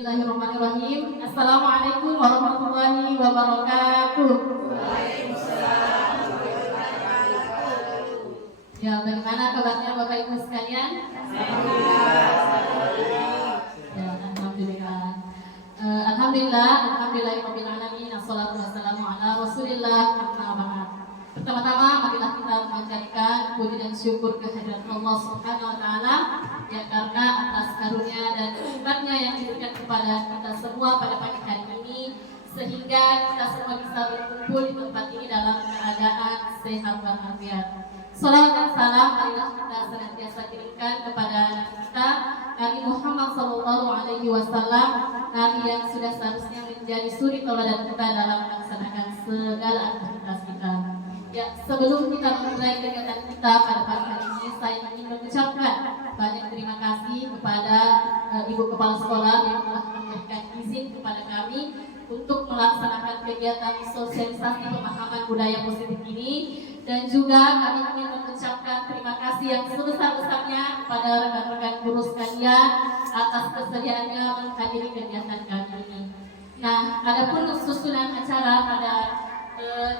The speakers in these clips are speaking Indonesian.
Bismillahirrahmanirrahim. Assalamualaikum warahmatullahi wabarakatuh. Ya, bagaimana kabarnya Bapak Ibu sekalian? Ya, alhamdulillah. Alhamdulillahirabbil alamin. Wassalatu wassalamu ala Rasulillah. Amma ba'd. Pertama-tama marilah kita memanjatkan puji dan syukur kehadirat Allah Subhanahu wa taala ya, karena atas karunia dan nikmatnya yang diberikan kepada kita semua pada pagi hari ini, sehingga kita semua bisa berkumpul di tempat ini dalam keadaan sehat walafiat. Salawat dan salam marilah kita senantiasa kirimkan kepada Nabi kita, Nabi Muhammad SAW, Nabi yang sudah seharusnya menjadi suri tauladan kita dalam melaksanakan segala aktivitas kita. Ya, sebelum kita memulai kegiatan kita pada pagi hari ini, saya ingin mengucapkan banyak terima kasih kepada Ibu Kepala Sekolah yang telah memberikan izin kepada kami untuk melaksanakan kegiatan sosialisasi pemahaman budaya positif ini, dan juga kami ingin mengucapkan terima kasih yang sebesar-besarnya kepada rekan-rekan guru sekalian atas kesediaannya menghadiri kegiatan kami ini. Nah, adapun susunan acara pada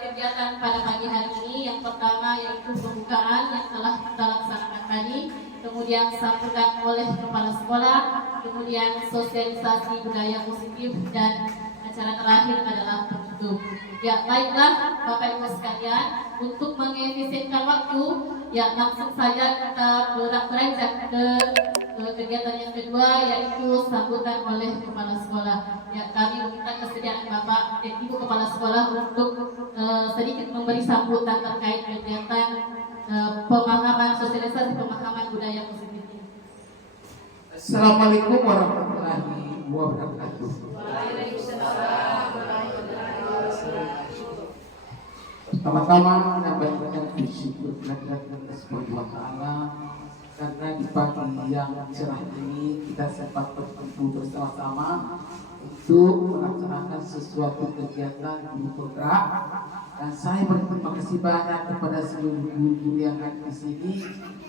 kegiatan pada pagi hari ini, yang pertama yaitu pembukaan yang telah kita laksanakan tadi, kemudian sambutan oleh kepala sekolah, kemudian sosialisasi budaya positif, dan acara terakhir adalah penutup. Ya, baiklah Bapak Ibu sekalian, untuk mengefisienkan waktu, ya langsung saja kita beranjak ke kegiatan yang kedua, yaitu sambutan oleh kepala sekolah. Ya, kami meminta kesediaan Bapak dan Ibu Kepala Sekolah untuk sedikit memberi sambutan terkait kegiatan pemahaman sosialisasi pemahaman budaya positif ini. Assalamualaikum warahmatullahi wabarakatuh. Pertama-tama menyampaikan bersyukur kepada Allah Subhanahu wa taala karena di pagi yang cerah ini kita sempat berkumpul bersama-sama untuk melaksanakan sesuatu kegiatan guru bergerak, dan saya berterima kasih banyak kepada seluruh guru yang ada di sini.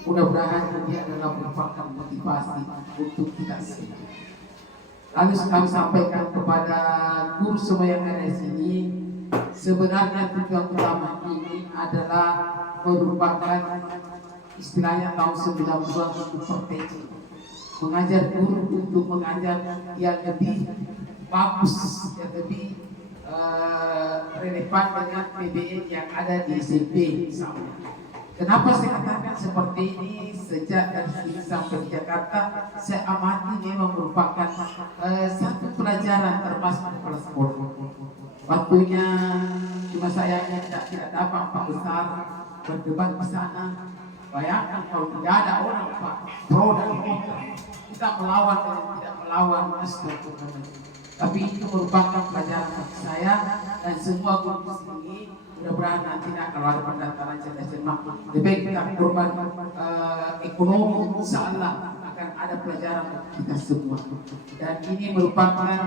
Mudah-mudahan ini adalah merupakan motivasi untuk kita semua. Lalu kami sampaikan kepada guru semua yang ada di sini, sebenarnya tujuan utama ini adalah merupakan istilahnya tahun 90-an untuk proteksi, mengajar guru untuk mengajar yang lebih bagus, yang lebih relevan dengan PBN yang ada di SMP misalnya. Kenapa saya katakan seperti ini? Sejak dari sini sampai di Jakarta, saya amati memang merupakan satu pelajaran termasuk kepala sekolah. Waktunya cuma saya yang tidak dapat Pak Besar berdebat di sana. Bayangkan kalau tidak ada orang Pak pro dan kontra, kita melawan dan tidak melawan, astagfirullah. Tapi itu merupakan pelajaran bagi saya dan semua guru di sini. Mudah-mudahan nanti kalau ada pendaftaran cerdas-cermat, lebih kita korban ekonomi, insya Allah akan ada pelajaran bagi kita semua. Dan ini merupakan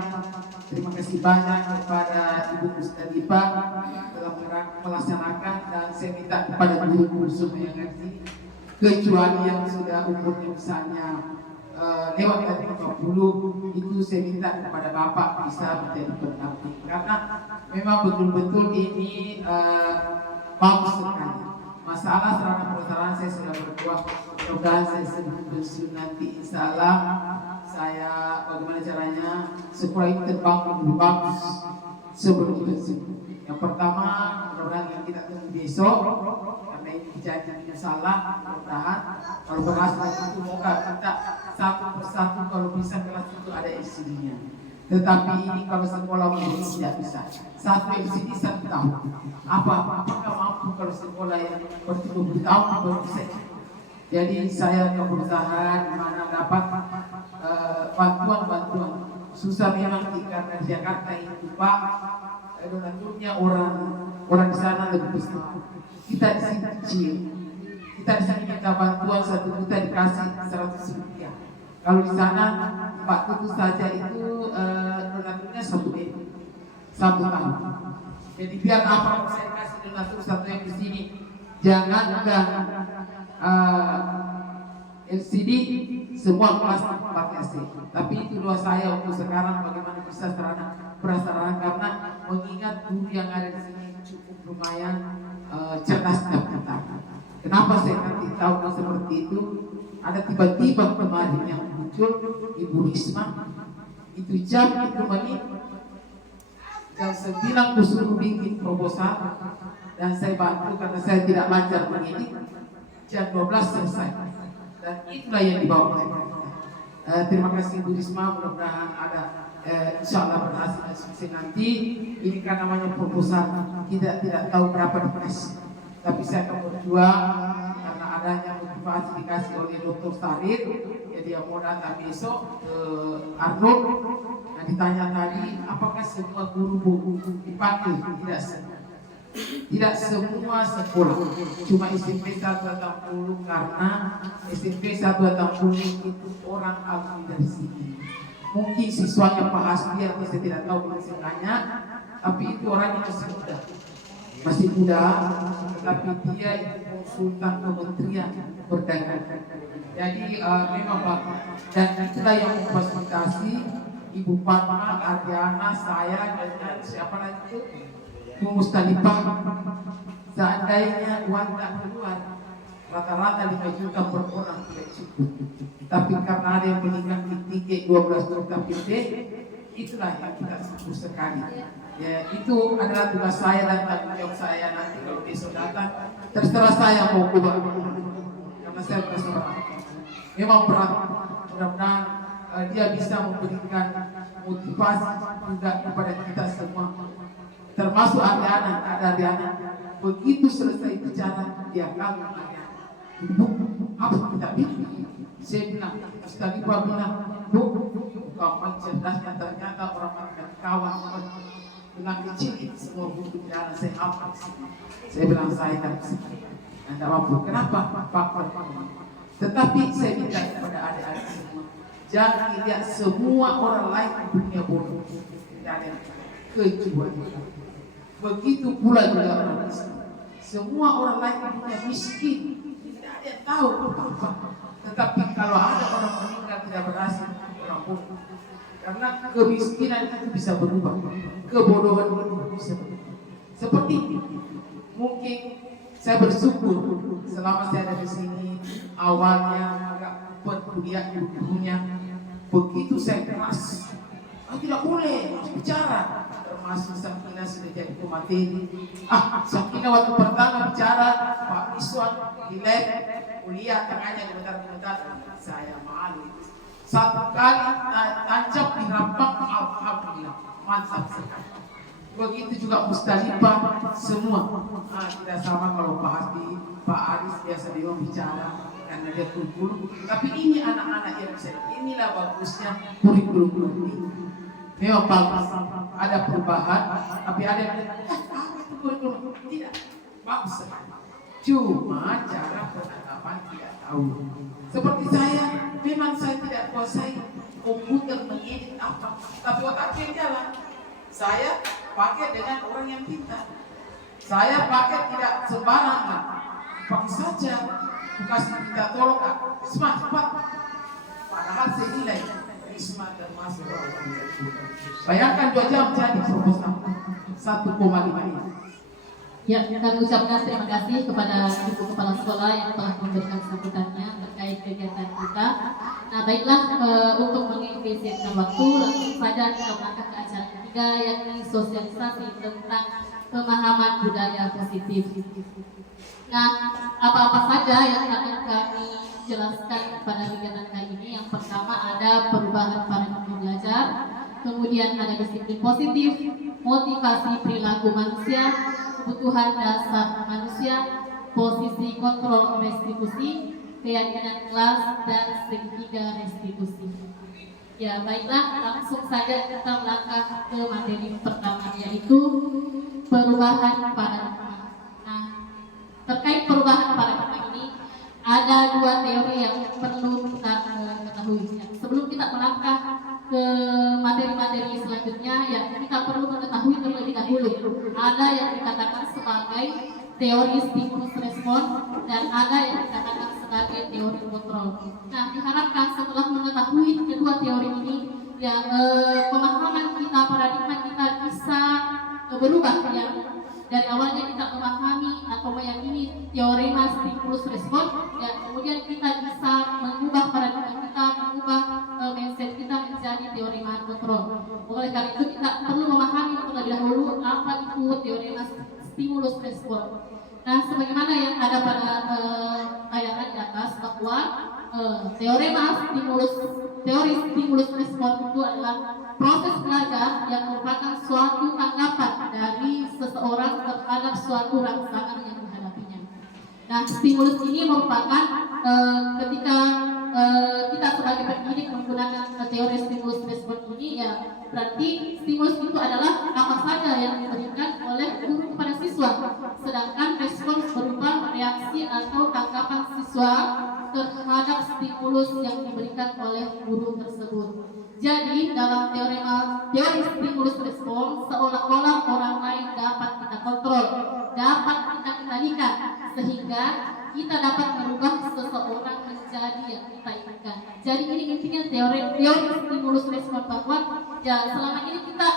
terima kasih banyak kepada Ibu Mustalifah telah melaksanakan, dan saya minta kepada guru-guru semua yang ngaji, kecuali yang sudah umurnya misalnya lewat dari 50, itu saya minta kepada Bapak bisa menjadi pendamping, karena memang betul-betul ini bagus sekali. Masalah sarana prasarana saya sudah berbuat, mudah-mudahan saya sebelum pensiun nanti insya Allah saya bagaimana caranya sekolah ini terbangun lebih bagus sebelum pensiun. Yang pertama, mudah-mudahan yang kita tunggu besok, karena ini kejadiannya salah, mudah-mudahan kalau berhasil itu semoga kita satu persatu kalau bisa kelas itu ada LCD-nya. Tetapi ini kalau sekolah ini tidak bisa. Satu LCD 1 tahun. Apakah mampu kalau sekolah yang bertujuh tahun baru bisa? Jadi saya berusaha di mana dapat bantuan. Susah memang karena di Jakarta itu Pak, donaturnya orang di sana lebih besar. Kita di sini kecil. Kita di sini minta bantuan 1 juta dikasih 100 rupiah. Kalau di sana Pak tentu saja itu donaturnya 1 tahun. Jadi biar apa saya kasih donatur 1 yang di sini, jangan LCD 1 semua kelas pakai AC. Tapi itu doa saya untuk sekarang bagaimana bisa prasarana karena mengingat guru yang ada di sini cukup lumayan cerdas dan pintar. Kenapa saya nanti tahu seperti itu? Ada tiba-tiba kemarin yang muncul Ibu Risma, itu jam itu menit jam 9 kusuruh bikin proposal dan saya bantu karena saya tidak lancar begini, jam 12 selesai dan itulah yang dibawa oleh kita. Terima kasih Bu Risma, mudah-mudahan ada insya Allah berhasil dan sukses nanti. Ini kan namanya proposal, kita tidak tahu berapa dikasih, tapi saya akan berjuang karena adanya motivasi dikasih oleh Dr. Sarid. Ya dia mau datang besok ke Arnold. Nah ditanya tadi apakah semua guru dipanggil? Tidak semua sekolah, cuma SMP 180 karena SMP 180 itu orang alumni dari sini. Mungkin siswanya Pak Hasbi atau saya tidak tahu siswanya, tapi itu orangnya masih muda, tetapi dia itu konsultan kementerian perdagangan. Jadi memang Pak, dan itulah yang memfasilitasi Ibu Fatma, Adriana, saya dan siapa lagi itu Mustalifah. Seandainya uang tak keluar, rata-rata 5 juta per orang tidak cukup. Tapi karena ada yang meninggal di tiket 12 juta PD, itulah yang kita syukur sekali. Ya, itu adalah tugas saya dan tanggung jawab saya nanti kalau besok datang. Terserah saya mau kubah, karena saya berserah. Memang berat, mudah-mudahan dia bisa memberikan motivasi juga kepada kita semua. Termasuk adik-adik, begitu selesai bicara dia kagum adik-adik. Bu, apa kita bikin? Saya bilang, Mustalifah bilang, Bu, kamu cerdasnya ternyata orang-orang kawan bilang kecil semua buku bicara saya apa? Saya bilang saya tak bisa. Anda mampu. Kenapa? Pak. Tetapi saya minta kepada adik-adik semua, jangan lihat semua orang lain punya bodoh. Tidak ada kecuali. Begitu pula juga orang miskin. Semua orang lain punya miskin, tidak ada yang tahu apa-apa. Tetapi kalau ada orang meninggal tidak berhasil, orang bodoh. Karena kemiskinan itu bisa berubah, kebodohan itu bisa berubah. Seperti ini, mungkin saya bersyukur selama saya ada di sini. Awalnya agak kuliah gurunya, begitu saya keras, tidak boleh harus bicara. Termasuk Sakina sudah jadi pemateri. Sakina waktu pertama bicara, Pak Iswan di lab kuliah tengahnya gemetar-gemetar, saya malu. Satu kali tancap di rampak, alhamdulillah mantap sekali. Begitu juga Mustalifah semua. Tidak sama kalau Pak Hasbi, Pak Aris biasa dia bicara karena dia kurikulum. Tapi ini anak-anak yang bisa. Inilah bagusnya kurikulum ini. Memang bagus, ada perubahan, tapi ada yang bilang, itu kurikulum tidak bagus sekali. Cuma cara penangkapan tidak tahu. Seperti saya, memang saya tidak kuasai komputer mengedit apa, tapi otaknya jalan. Saya pakai dengan orang yang pintar. Saya pakai tidak sembarangan, pakai saja. Kasih kita tolong Kak, cepat. Padahal saya nilai Risma termasuk orang yang bayangkan 2 jam jadi proposal 1,5 ini. Ya, kami ucapkan terima kasih kepada Ibu Kepala Sekolah yang telah memberikan sambutannya terkait kegiatan kita. Nah, baiklah, untuk mengefisienkan waktu, langsung saja kita berangkat ke acara ketiga, yakni sosialisasi tentang pemahaman budaya positif. Nah, apa-apa saja yang akan kami jelaskan pada kegiatan kali ini. Yang pertama ada perubahan paradigma belajar, kemudian ada disiplin positif, motivasi perilaku manusia, kebutuhan dasar manusia, posisi kontrol restitusi, keyakinan kelas, dan segitiga restitusi. Ya, baiklah, langsung saja kita melangkah ke materi pertama, yaitu perubahan paradigma. Nah, terkait perubahan paradigma ini ada 2 teori yang perlu kita ketahui. Sebelum kita melangkah ke materi-materi selanjutnya, ya kita perlu mengetahui terlebih dahulu. Ada yang dikatakan sebagai teori stimulus respon dan ada yang dikatakan sebagai teori kontrol. Nah, diharapkan setelah mengetahui kedua teori ini, ya pemahaman kita, paradigma kita bisa berubah ya. Dari awalnya kita memahami atau meyakini teorema stimulus respon, ya kemudian kita bisa mengubah paradigma kita, mengubah mindset kita menjadi teorema kontrol. Oleh karena itu kita perlu memahami terlebih dahulu apa itu teorema stimulus respon. Nah, sebagaimana yang ada pada tayangan di atas bahwa teori stimulus respon itu adalah proses belajar yang merupakan suatu tanggapan dari seseorang terhadap suatu rangsangan yang dihadapinya. Nah, stimulus ini merupakan ketika kita sebagai pendidik menggunakan teori stimulus respon ini, ya berarti stimulus itu adalah apa saja yang diberikan oleh guru kepada siswa, sedangkan respon berupa reaksi atau tanggapan siswa terhadap stimulus yang diberikan oleh guru tersebut. Jadi dalam teori stimulus respon, seolah-olah orang lain dapat kita kontrol, dapat kita kendalikan, sehingga kita dapat merubah seseorang menjadi yang kita inginkan. Jadi ini intinya teori stimulus respon, bahwa ya selama ini kita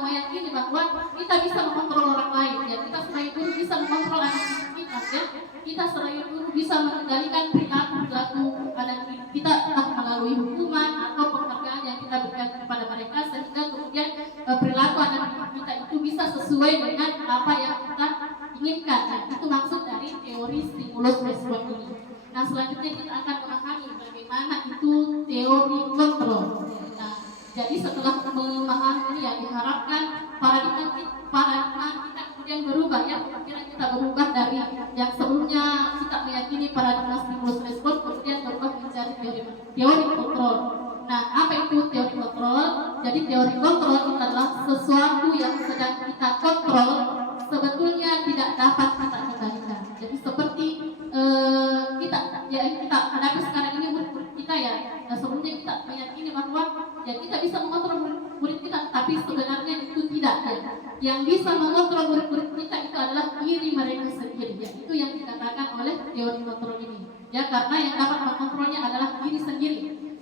meyakini bahwa kita bisa mengontrol orang lain, ya kita sebagai guru bisa mengontrol anak kita, ya kita sebagai guru bisa mengendalikan perilaku anak kita, entah melalui hukuman atau penghargaan yang kita berikan kepada mereka, sehingga kemudian perilaku anak kita itu bisa sesuai dengan apa yang kita inginkan. Nah, itu maksud dari teori stimulus respon ini. Nah, selanjutnya kita akan memahami bagaimana itu teori kontrol. Nah, jadi setelah memahami ya, diharapkan paradigma kita kemudian berubah, ya pikiran kita berubah dari yang sebelumnya kita meyakini paradigma stimulus respon, kemudian berubah menjadi teori kontrol. Nah, apa itu teori kontrol? Jadi teori kontrol itu adalah sesuatu yang sedang kita kontrol sebetulnya tidak dapat kita kendalikan. Jadi seperti kita hadapi sekarang ini murid-murid kita, ya. Nah, sebelumnya kita meyakini bahwa ya kita bisa mengontrol murid kita, tapi sebenarnya itu tidak, ya. Yang bisa mengontrol murid-murid kita itu adalah diri mereka sendiri, ya. Itu yang dikatakan oleh teori kontrol ini, ya, karena yang dapat mengontrolnya adalah diri sendiri,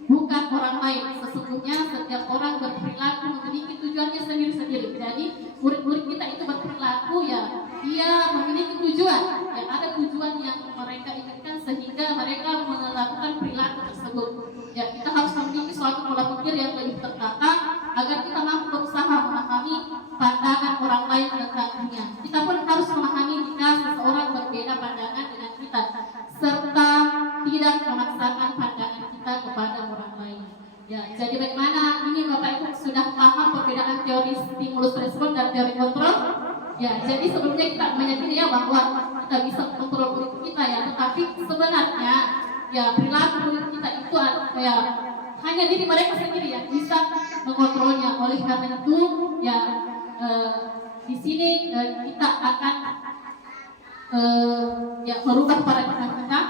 bukan orang lain. Sesungguhnya setiap orang berperilaku memiliki tujuannya sendiri-sendiri. Jadi murid-murid kita itu berperilaku, ya dia memiliki tujuan, ya ada tujuan yang mereka inginkan sehingga mereka melakukan perilaku tersebut. Ya, kita harus memiliki suatu pola pikir yang lebih tertata agar kita mampu berusaha memahami pandangan orang lain tentang dunia. Kita pun harus memahami jika seseorang berbeda pandangan dengan kita, serta tidak memaksakan pandangan kita kepada orang lain. Ya, jadi bagaimana ini Bapak Ibu sudah paham perbedaan teori stimulus respon dan teori kontrol? Ya, jadi sebelumnya kita meyakini ya bahwa kita bisa mengontrol murid kita, ya, tetapi sebenarnya ya perilaku murid kita itu ya hanya diri mereka sendiri yang bisa mengontrolnya. Oleh karena itu, ya di sini kita akan ya merubah paradigma kita,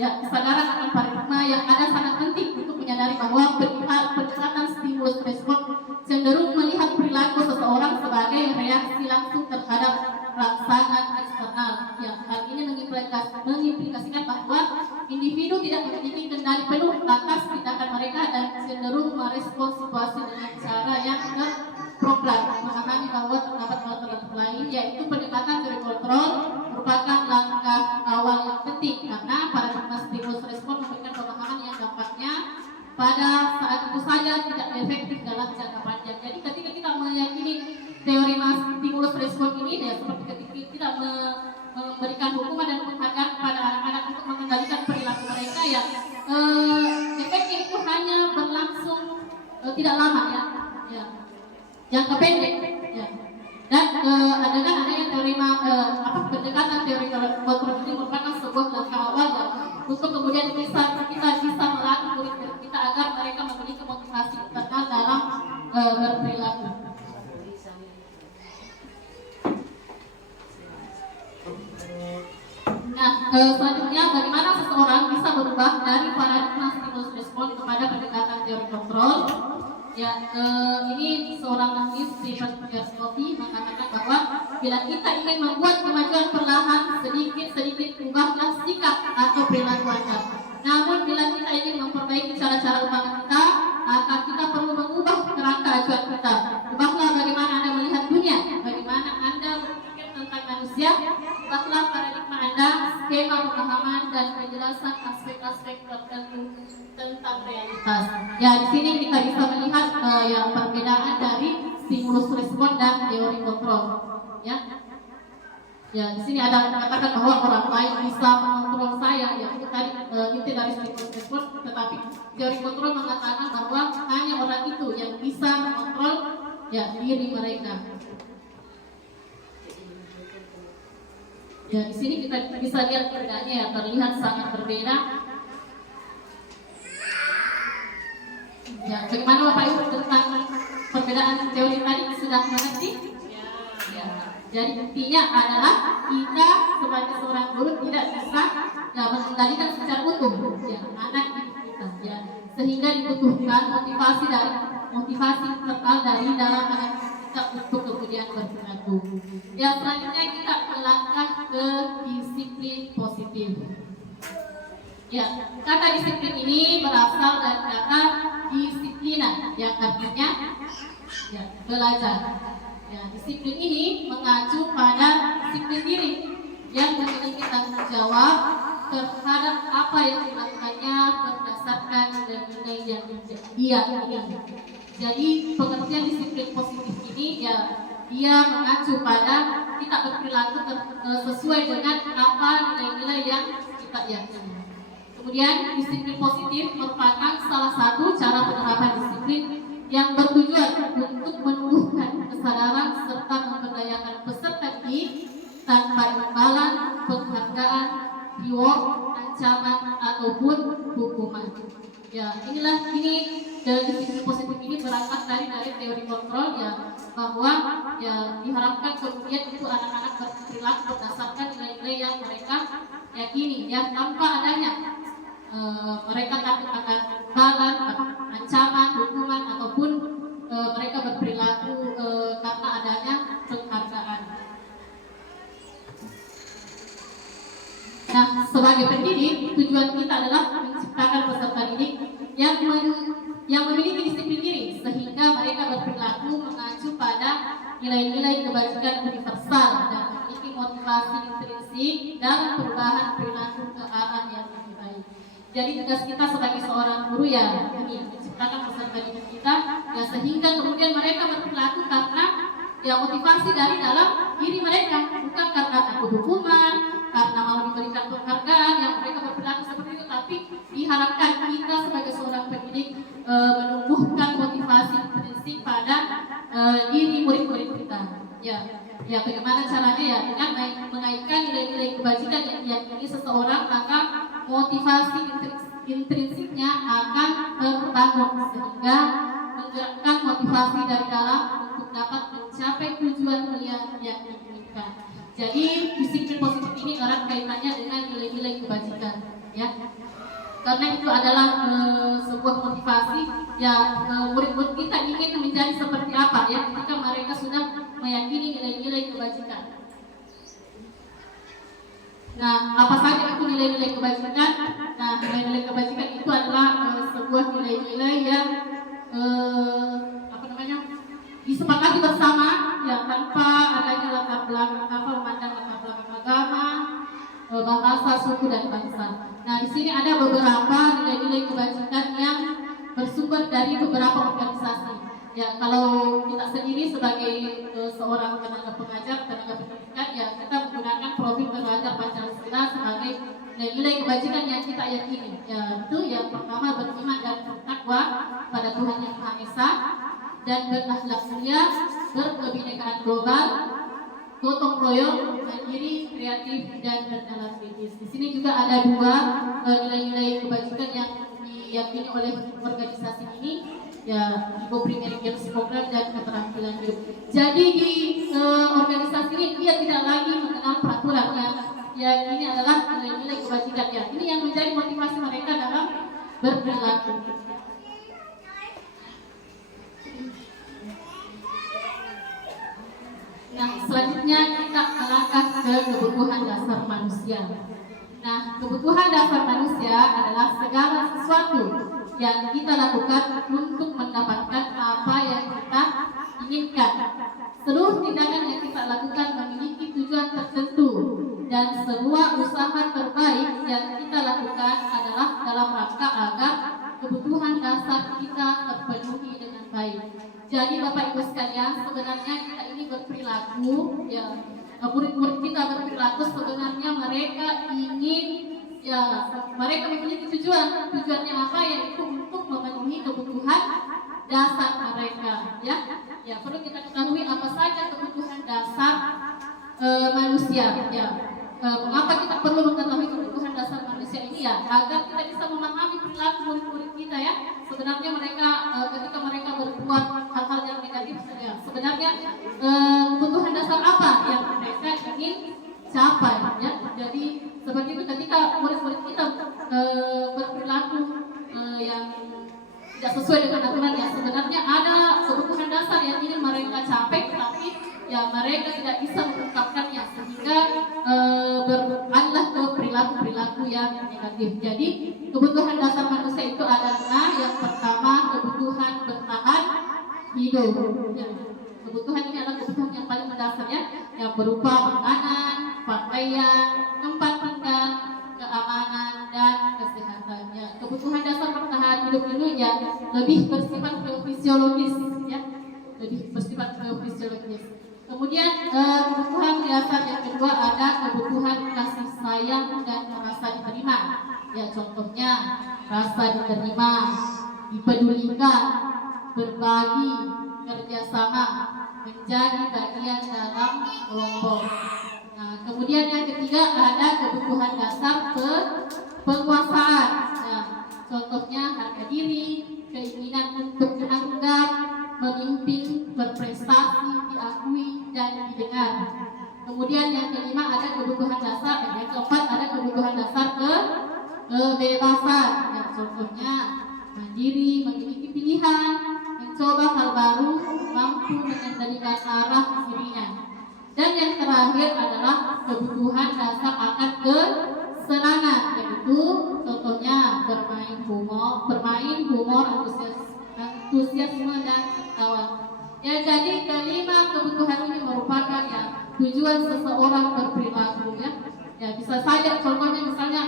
ya kesadaran akan paradigma yang ada sangat penting untuk menyadari bahwa pendekatan stimulus respon cenderung melihat perilaku seseorang sebagai reaksi langsung terhadap rangsangan eksternal. Ya, hal ini mengimplikasikan bahwa individu tidak memiliki kendali penuh atas tindakan mereka dan cenderung merespons situasi dengan cara yang terprogram. Memahami bahwa terdapat alternatif lain, yaitu pendekatan teori kontrol, merupakan langkah awal yang penting karena paradigma stimulus respon memberikan pemahaman yang dampaknya pada saat itu saja tidak efektif dalam jangka panjang. Jadi ketika kita meyakini teori stimulus respon ini, ya seperti ketika kita memberikan hukuman dan penghargaan kepada anak-anak untuk mengendalikan perilaku mereka, ya efeknya itu hanya berlangsung tidak lama, ya jangka pendek, ya. Dan adanya teori pendekatan teori kontrol ini merupakan sebuah langkah awal, ya, untuk kemudian kita bisa melatih murid-murid kita agar mereka memiliki motivasi internal dalam berperilaku. Nah, selanjutnya bagaimana seseorang bisa berubah dari paradigma stimulus respon kepada pendekatan teori kontrol? Ya, ini seorang ahli Stephen Gerslotti mengatakan bahwa bila kita ingin membuat kemajuan perlahan, sedikit-sedikit ubahlah sikap atau perilaku Anda. tujuan kita. Ubahlah bagaimana Anda melihat dunia, bagaimana Anda berpikir tentang manusia. Ubahlah paradigma Anda, skema pemahaman dan penjelasan aspek-aspek tertentu tentang realitas. Ya, di sini kita bisa melihat yang perbedaan dari stimulus respon dan teori kontrol. Ya, ya di sini ada mengatakan bahwa orang lain bisa mengontrol saya. Ya, itu tadi inti dari stimulus respon. Tetapi teori kontrol mengatakan bahwa hanya orang itu yang bisa mengontrol ya diri mereka. Ya, di sini kita bisa lihat perbedaannya ya, terlihat sangat berbeda. Ya, bagaimana Bapak Ibu tentang perbedaan teori tadi sudah mengerti? Ya. Jadi intinya adalah kita sebagai seorang guru tidak bisa ya mengendalikan secara utuh ya anak kita ya, sehingga dibutuhkan motivasi total dari dalam anak kita untuk kemudian berperilaku. Ya, selanjutnya kita melangkah ke disiplin positif. Ya, kata disiplin ini berasal dari kata disiplina yang artinya ya, belajar. Ya, disiplin ini mengacu pada disiplin diri yang memiliki tanggung jawab terhadap apa yang dilakukannya berdasarkan nilai yang dia inginkan. Jadi pengertian disiplin positif ini ya dia mengacu pada kita berperilaku sesuai dengan apa nilai-nilai yang kita yakini. Kemudian disiplin positif merupakan salah satu cara penerapan disiplin yang bertujuan untuk menumbuhkan kesadaran serta memberdayakan peserta didik tanpa imbalan, penghargaan, reward, ancaman ataupun hukuman. Ya, ini disiplin positif ini berangkat dari teori kontrol ya, bahwa ya diharapkan kemudian itu anak-anak berperilaku berdasarkan nilai-nilai yang mereka yakini ya, tanpa adanya mereka takut akan imbalan, ancaman, hukuman ataupun mereka berperilaku karena adanya penghargaan. Nah, sebagai pendidik, tujuan kita adalah menciptakan peserta didik yang memiliki disiplin diri sehingga mereka berperilaku mengacu pada nilai-nilai kebajikan universal dan memiliki motivasi intrinsik dalam perubahan perilaku ke arah yang lebih baik. Jadi tugas kita sebagai seorang guru ya ini menciptakan peserta didik kita ya, sehingga kemudian mereka berperilaku karena ya motivasi dari dalam diri mereka, bukan karena takut hukuman, karena mau diberikan penghargaan yang mereka berperilaku seperti itu, tapi diharapkan kita sebagai seorang pendidik menumbuhkan motivasi intrinsik pada diri murid-murid kita. Ya, bagaimana caranya ya dengan mengaitkan nilai-nilai kebajikan yang diyakini seseorang, maka motivasi intrinsiknya akan terbangun sehingga menggerakkan motivasi dari dalam untuk dapat mencapai tujuan mulia yang diinginkan. Jadi disiplin positif ini erat kaitannya dengan nilai-nilai kebajikan ya. Karena itu adalah sebuah motivasi ya, murid-murid kita ingin menjadi seperti apa ya ketika mereka sudah meyakini nilai-nilai kebajikan. Nah, apa saja itu nilai-nilai kebajikan? Nah, nilai-nilai kebajikan itu adalah sebuah nilai-nilai yang disepakati bersama ya, tanpa adanya latar belakang memandang latar belakang agama, bahasa, suku dan bangsa. Nah, di sini ada beberapa nilai-nilai kebajikan yang bersumber dari beberapa organisasi. Ya, kalau kita sendiri sebagai seorang tenaga pengajar, tenaga pendidikan ya, kita menggunakan profil belajar Pancasila sebagai nilai kebajikan yang kita yakini. Ya, itu yang pertama beriman dan bertakwa pada Tuhan Yang Maha Esa dan berakhlak mulia, berkebinekaan global, gotong royong, mandiri, kreatif dan bernalar kritis. Di sini juga ada dua nilai-nilai kebajikan yang diyakini oleh organisasi ini, ya, Ibu Primary Games Program dan keterampilan hidup. Jadi di organisasi ini dia tidak lagi mengenal peraturan ya, ini adalah nilai-nilai kebajikan ya. Ini yang menjadi motivasi mereka dalam berperilaku. Nah, selanjutnya kita melangkah ke kebutuhan dasar manusia. Nah, kebutuhan dasar manusia adalah segala sesuatu yang kita lakukan untuk mendapatkan apa yang kita inginkan. Seluruh tindakan yang kita lakukan memiliki tujuan tertentu, dan semua usaha terbaik yang kita lakukan adalah dalam rangka agar kebutuhan dasar kita terpenuhi dengan baik. Jadi Bapak Ibu sekalian, sebenarnya kita ini berperilaku, ya, murid-murid kita berperilaku sebenarnya mereka ingin, ya, mereka memiliki tujuannya apa, yaitu untuk memenuhi kebutuhan dasar mereka, ya. Ya, perlu kita ketahui apa saja kebutuhan dasar manusia, ya. Mengapa kita perlu mengetahui kebutuhan dasar manusia ini, ya, agar kita bisa memahami perilaku murid-murid kita, ya. Sebenarnya mereka ketika mereka berbuat hal-hal yang negatif, ya, sebenarnya kebutuhan dasar apa yang mereka ingin capai, ya. Jadi seperti itu, ketika murid-murid kita berperilaku yang tidak sesuai dengan aturan, ya, sebenarnya ada kebutuhan dasar yang ingin mereka capai, tapi ya mereka tidak bisa mengungkapkannya, sehingga beralihlah ke perilaku-perilaku yang negatif. Jadi kebutuhan dasar manusia itu adalah yang pertama kebutuhan bertahan hidup. Ya, kebutuhan ini adalah kebutuhan yang paling mendasar, ya, yang berupa makanan, pakaian, tempat tinggal, keamanan, dan kesehatan. Ya, kebutuhan dasar bertahan hidup ini, ya, lebih bersifat fisiologis, ya, lebih bersifat fisiologis. Kemudian kebutuhan dasar yang kedua ada kebutuhan kasih sayang dan merasa diterima. Ya, contohnya rasa diterima, dipedulikan, berbagi, kerjasama, menjadi bagian dalam kelompok. Nah, kemudian yang ketiga ada kebutuhan dasar penguasaan. Nah, contohnya harga diri, keinginan untuk dianggap, memimpin, berprestasi, diakui, dan didengar. Kemudian yang kelima ada kebutuhan dasar, yang keempat ada kebutuhan dasar kebebasan. Ya, contohnya mandiri, memiliki pilihan, mencoba hal baru, mampu mengendalikan arah dirinya. Dan yang terakhir adalah kebutuhan dasar akan kesenangan, yaitu contohnya bermain humor, antusiasme, dan tawa. Ya, jadi kelima kebutuhan ini merupakan, ya, tujuan seseorang berperilaku, ya. Ya, bisa saja contohnya misalnya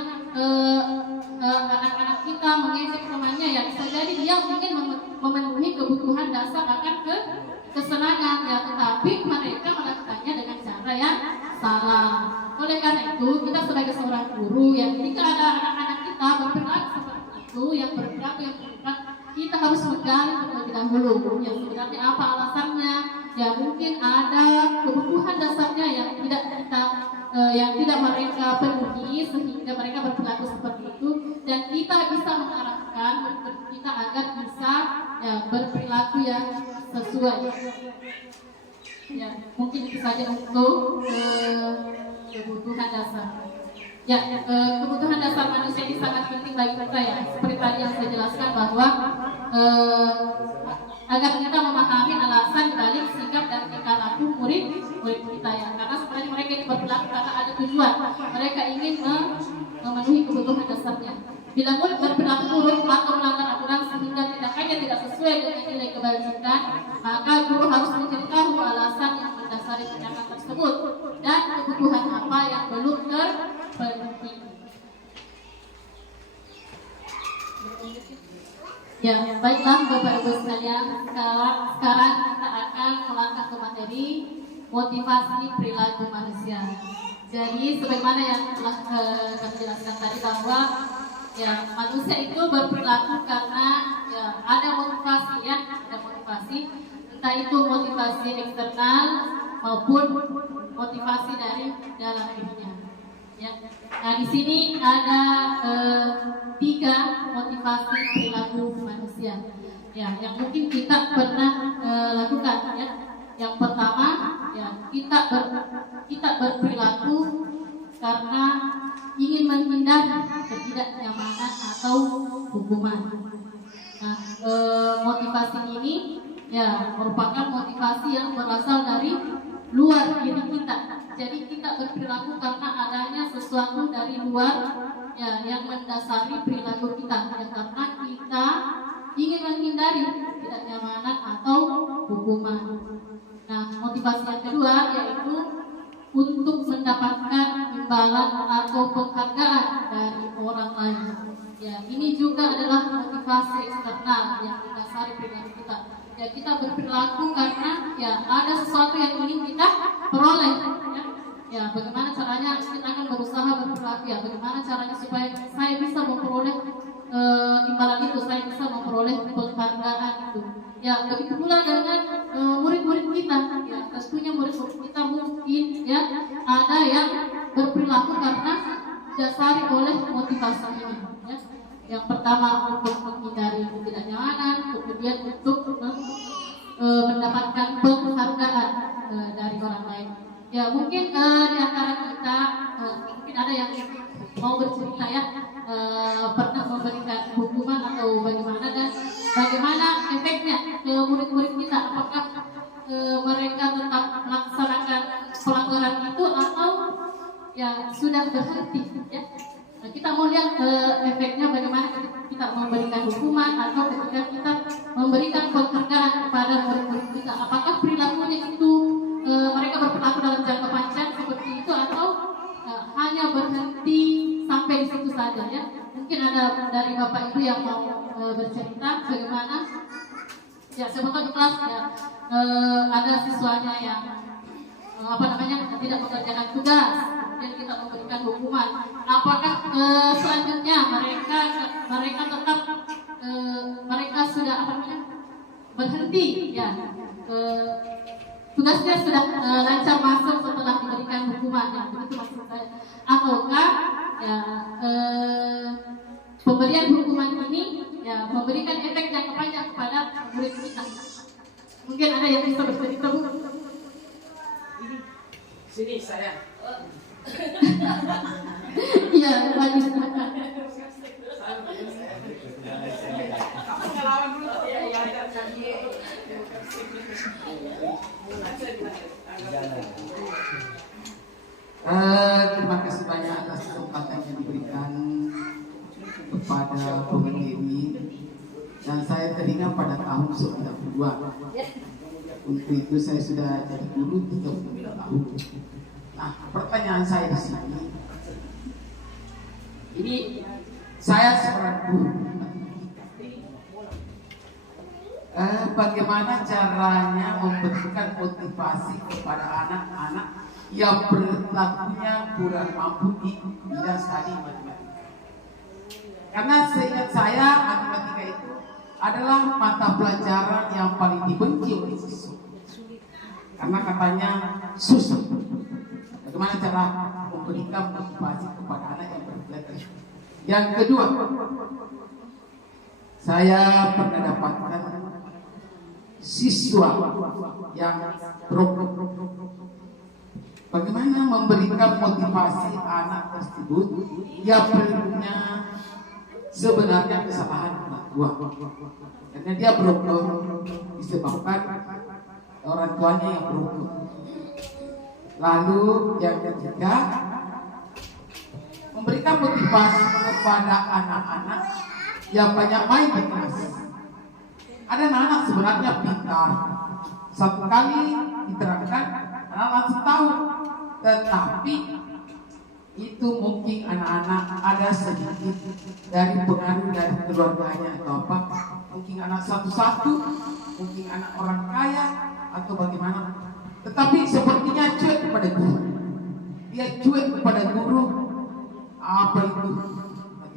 anak-anak kita mengejek temannya, ya, bisa jadi dia ingin memenuhi kebutuhan dasar akan kesenangan, ya, tetapi mereka melakukannya dengan cara yang salah. Oleh karena itu kita sebagai seorang guru, ya, ketika ada anak-anak kita berperilaku seperti itu, yang berperilaku yang berperilaku, kita harus menggali terlebih dahulu, ya, sebenarnya apa alasannya. Ya, mungkin ada kebutuhan dasarnya yang tidak mereka penuhi sehingga mereka berperilaku seperti itu, dan kita bisa mengarahkan murid kita agar bisa, ya, berperilaku yang sesuai. Ya, mungkin itu saja untuk kebutuhan dasar. Ya, kebutuhan dasar manusia ini sangat penting bagi kita, ya. Seperti tadi yang saya jelaskan bahwa agar kita memahami alasan balik sikap dan tingkah laku murid kita, ya. Karena sebenarnya mereka ini berperilaku karena ada tujuan. Mereka ingin memenuhi kebutuhan dasarnya. Bila murid berperilaku buruk atau melanggar aturan sehingga tindakannya tidak sesuai dengan nilai kebajikan, maka guru harus memberitahu alasan yang mendasari tindakan tersebut dan kebutuhan apa yang belum terpenuhi. Ya, baiklah Bapak Ibu sekalian, sekarang kita akan melangkah ke materi motivasi perilaku manusia. Jadi sebagaimana yang telah kami jelaskan tadi bahwa, ya, manusia itu berperilaku karena, ya, ada motivasi, ya, ada motivasi, entah itu motivasi eksternal maupun motivasi dari dalam dirinya. Ya. Nah, di sini ada 3 motivasi perilaku manusia, ya, yang mungkin kita pernah lakukan, ya. Yang pertama, ya, kita berperilaku karena ingin menghindari ketidaknyamanan atau hukuman. Nah, motivasi ini, ya, merupakan motivasi yang berasal dari luar diri kita. Jadi kita berperilaku karena adanya sesuatu dari luar ya yang mendasari perilaku kita, ya, karena kita ingin menghindari ketidaknyamanan atau hukuman. Nah, motivasi yang kedua yaitu untuk mendapatkan imbalan atau penghargaan dari orang lain. Ya, ini juga adalah motivasi eksternal yang mendasari perilaku kita. Ya, kita berperilaku karena ya ada sesuatu yang ingin kita peroleh. Ya, ya bagaimana caranya kita akan berusaha berperilaku. Ya, bagaimana caranya supaya saya bisa memperoleh imbalan itu, saya bisa memperoleh penghargaan itu. Ya, begitu pula dengan murid-murid kita. Ya, tentunya murid-murid kita mungkin ya ada yang berperilaku karena dasari oleh motivasi ini. Ya. Yang pertama untuk menghindari ketidaknyamanan, kemudian untuk mendapatkan penghargaan dari orang lain. Ya, mungkin di antara kita mungkin ada yang mau bercerita ya, pernah memberikan hukuman atau bagaimana, dan bagaimana efeknya ke murid-murid kita. Apakah mereka tetap melaksanakan pelanggaran itu atau ya sudah berhenti ya. Nah, kita mau lihat efeknya bagaimana ketika kita memberikan hukuman atau ketika kita memberikan penghargaan kepada murid-murid kita. Apakah perilakunya itu mereka berperilaku dalam jangka panjang seperti itu atau hanya berhenti sampai di situ saja ya. Mungkin ada dari Bapak Ibu yang mau bercerita bagaimana. Ya, sebetulnya di kelas ya ada siswanya yang tidak mengerjakan tugas, kemudian kita memberikan hukuman. Apakah selanjutnya mereka tetap mereka sudah berhenti ya, tugasnya sudah lancar masuk setelah diberikan hukuman, ya, begitu maksud saya. Ataukah ya, pemberian hukuman ini ya memberikan efek jangka panjang kepada murid kita. Mungkin ada yang bisa bercerita, Bu? Sini saya. Iya, bagus. Pengalaman dulu tuh. Terima kasih banyak atas kesempatan yang diberikan kepada pemberdiri, dan saya teringat pada tahun 92. Untuk itu saya sudah jadi guru 30 tahun. Nah, pertanyaan saya di sini, ini saya seorang guru. Bagaimana caranya memberikan motivasi kepada anak-anak yang perilakunya kurang mampu di bidang studi matematika? Karena seingat saya matematika itu adalah mata pelajaran yang paling dibenci oleh siswa. Karena katanya susah. Bagaimana cara memberikan motivasi kepada anak yang berpelajar? Yang kedua, saya pernah dapatkan siswa yang bagaimana memberikan motivasi anak tersebut yang punya sebenarnya kesalahan orang tua, karena dia berubah disebabkan orang tuanya yang berubah. Lalu yang ketiga, memberikan motivasi kepada anak-anak yang banyak main di kelas. Ada anak-anak sebenarnya pintar, satu kali diterangkan anak langsung tahu, tetapi itu mungkin anak-anak ada sedikit dari pengaruh dari keluarganya atau apa, mungkin anak satu-satu, mungkin anak orang kaya atau bagaimana, tetapi sepertinya cuek kepada guru. Dia cuek kepada guru. Apa itu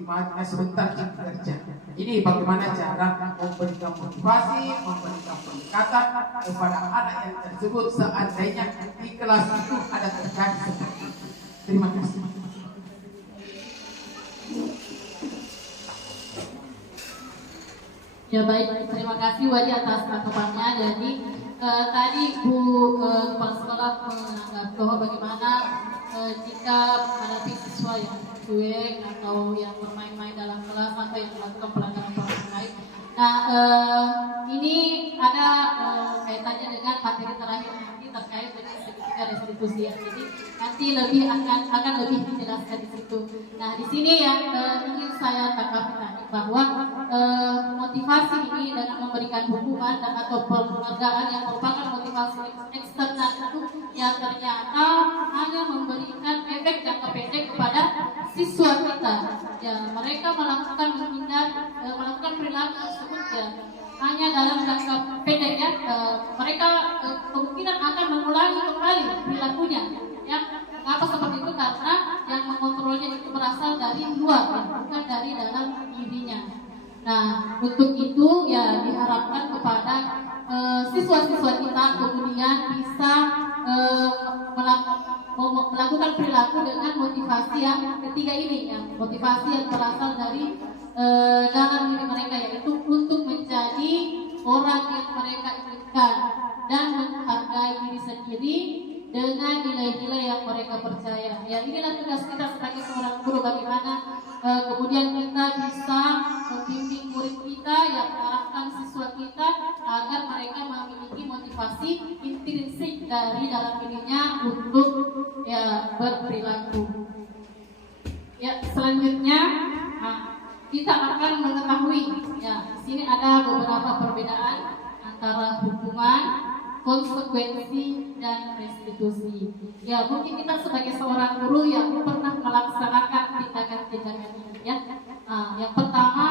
matematika sebentar kerja. Ini bagaimana cara memberikan motivasi, memberikan pendekatan kepada anak yang tersebut seandainya di kelas itu ada terjadi seperti itu. Terima kasih. Ya baik, terima kasih Wadi atas tanggapannya. Jadi tadi Bu Kepala Sekolah menganggap bahwa bagaimana jika ada siswa yang cuek atau yang bermain-main dalam kelas atau yang melakukan pelanggaran lain. Nah, ini ada kaitannya dengan materi terakhir nanti terkait dengan segitiga restitusi. restitusi ya. Jadi nanti lebih akan lebih dijelaskan di situ. Nah di sini yang ingin saya tanggapi tadi bahwa motivasi ini dengan memberikan hukuman dan atau penghargaan yang merupakan motivasi eksternal itu yang ternyata hanya memberikan efek jangka pendek kepada siswa kita. Ya mereka melakukan melakukan perilaku tersebut ya hanya dalam jangka pendek ya. Mereka kemungkinan akan mengulangi kembali perilakunya. Ya, kenapa seperti itu? Karena yang mengontrolnya itu berasal dari luar, ya, bukan dari dalam dirinya. Nah, untuk itu ya diharapkan kepada siswa-siswa kita kemudian bisa melakukan perilaku dengan motivasi yang ketiga ini, ya, motivasi yang berasal dari dalam diri mereka, yaitu untuk menjadi orang yang mereka inginkan dan menghargai diri sendiri dengan nilai-nilai yang mereka percaya. Ya inilah tugas kita sebagai seorang guru, bagaimana kemudian kita bisa membimbing murid kita yang mengarahkan siswa kita agar mereka memiliki motivasi intrinsik dari dalam dirinya untuk ya berperilaku. Ya selanjutnya kita akan mengetahui ya di sini ada beberapa perbedaan antara hukuman, konsekuensi dan restitusi. Ya mungkin kita sebagai seorang guru yang pernah melaksanakan tindakan-tindakan ini ya. Yang pertama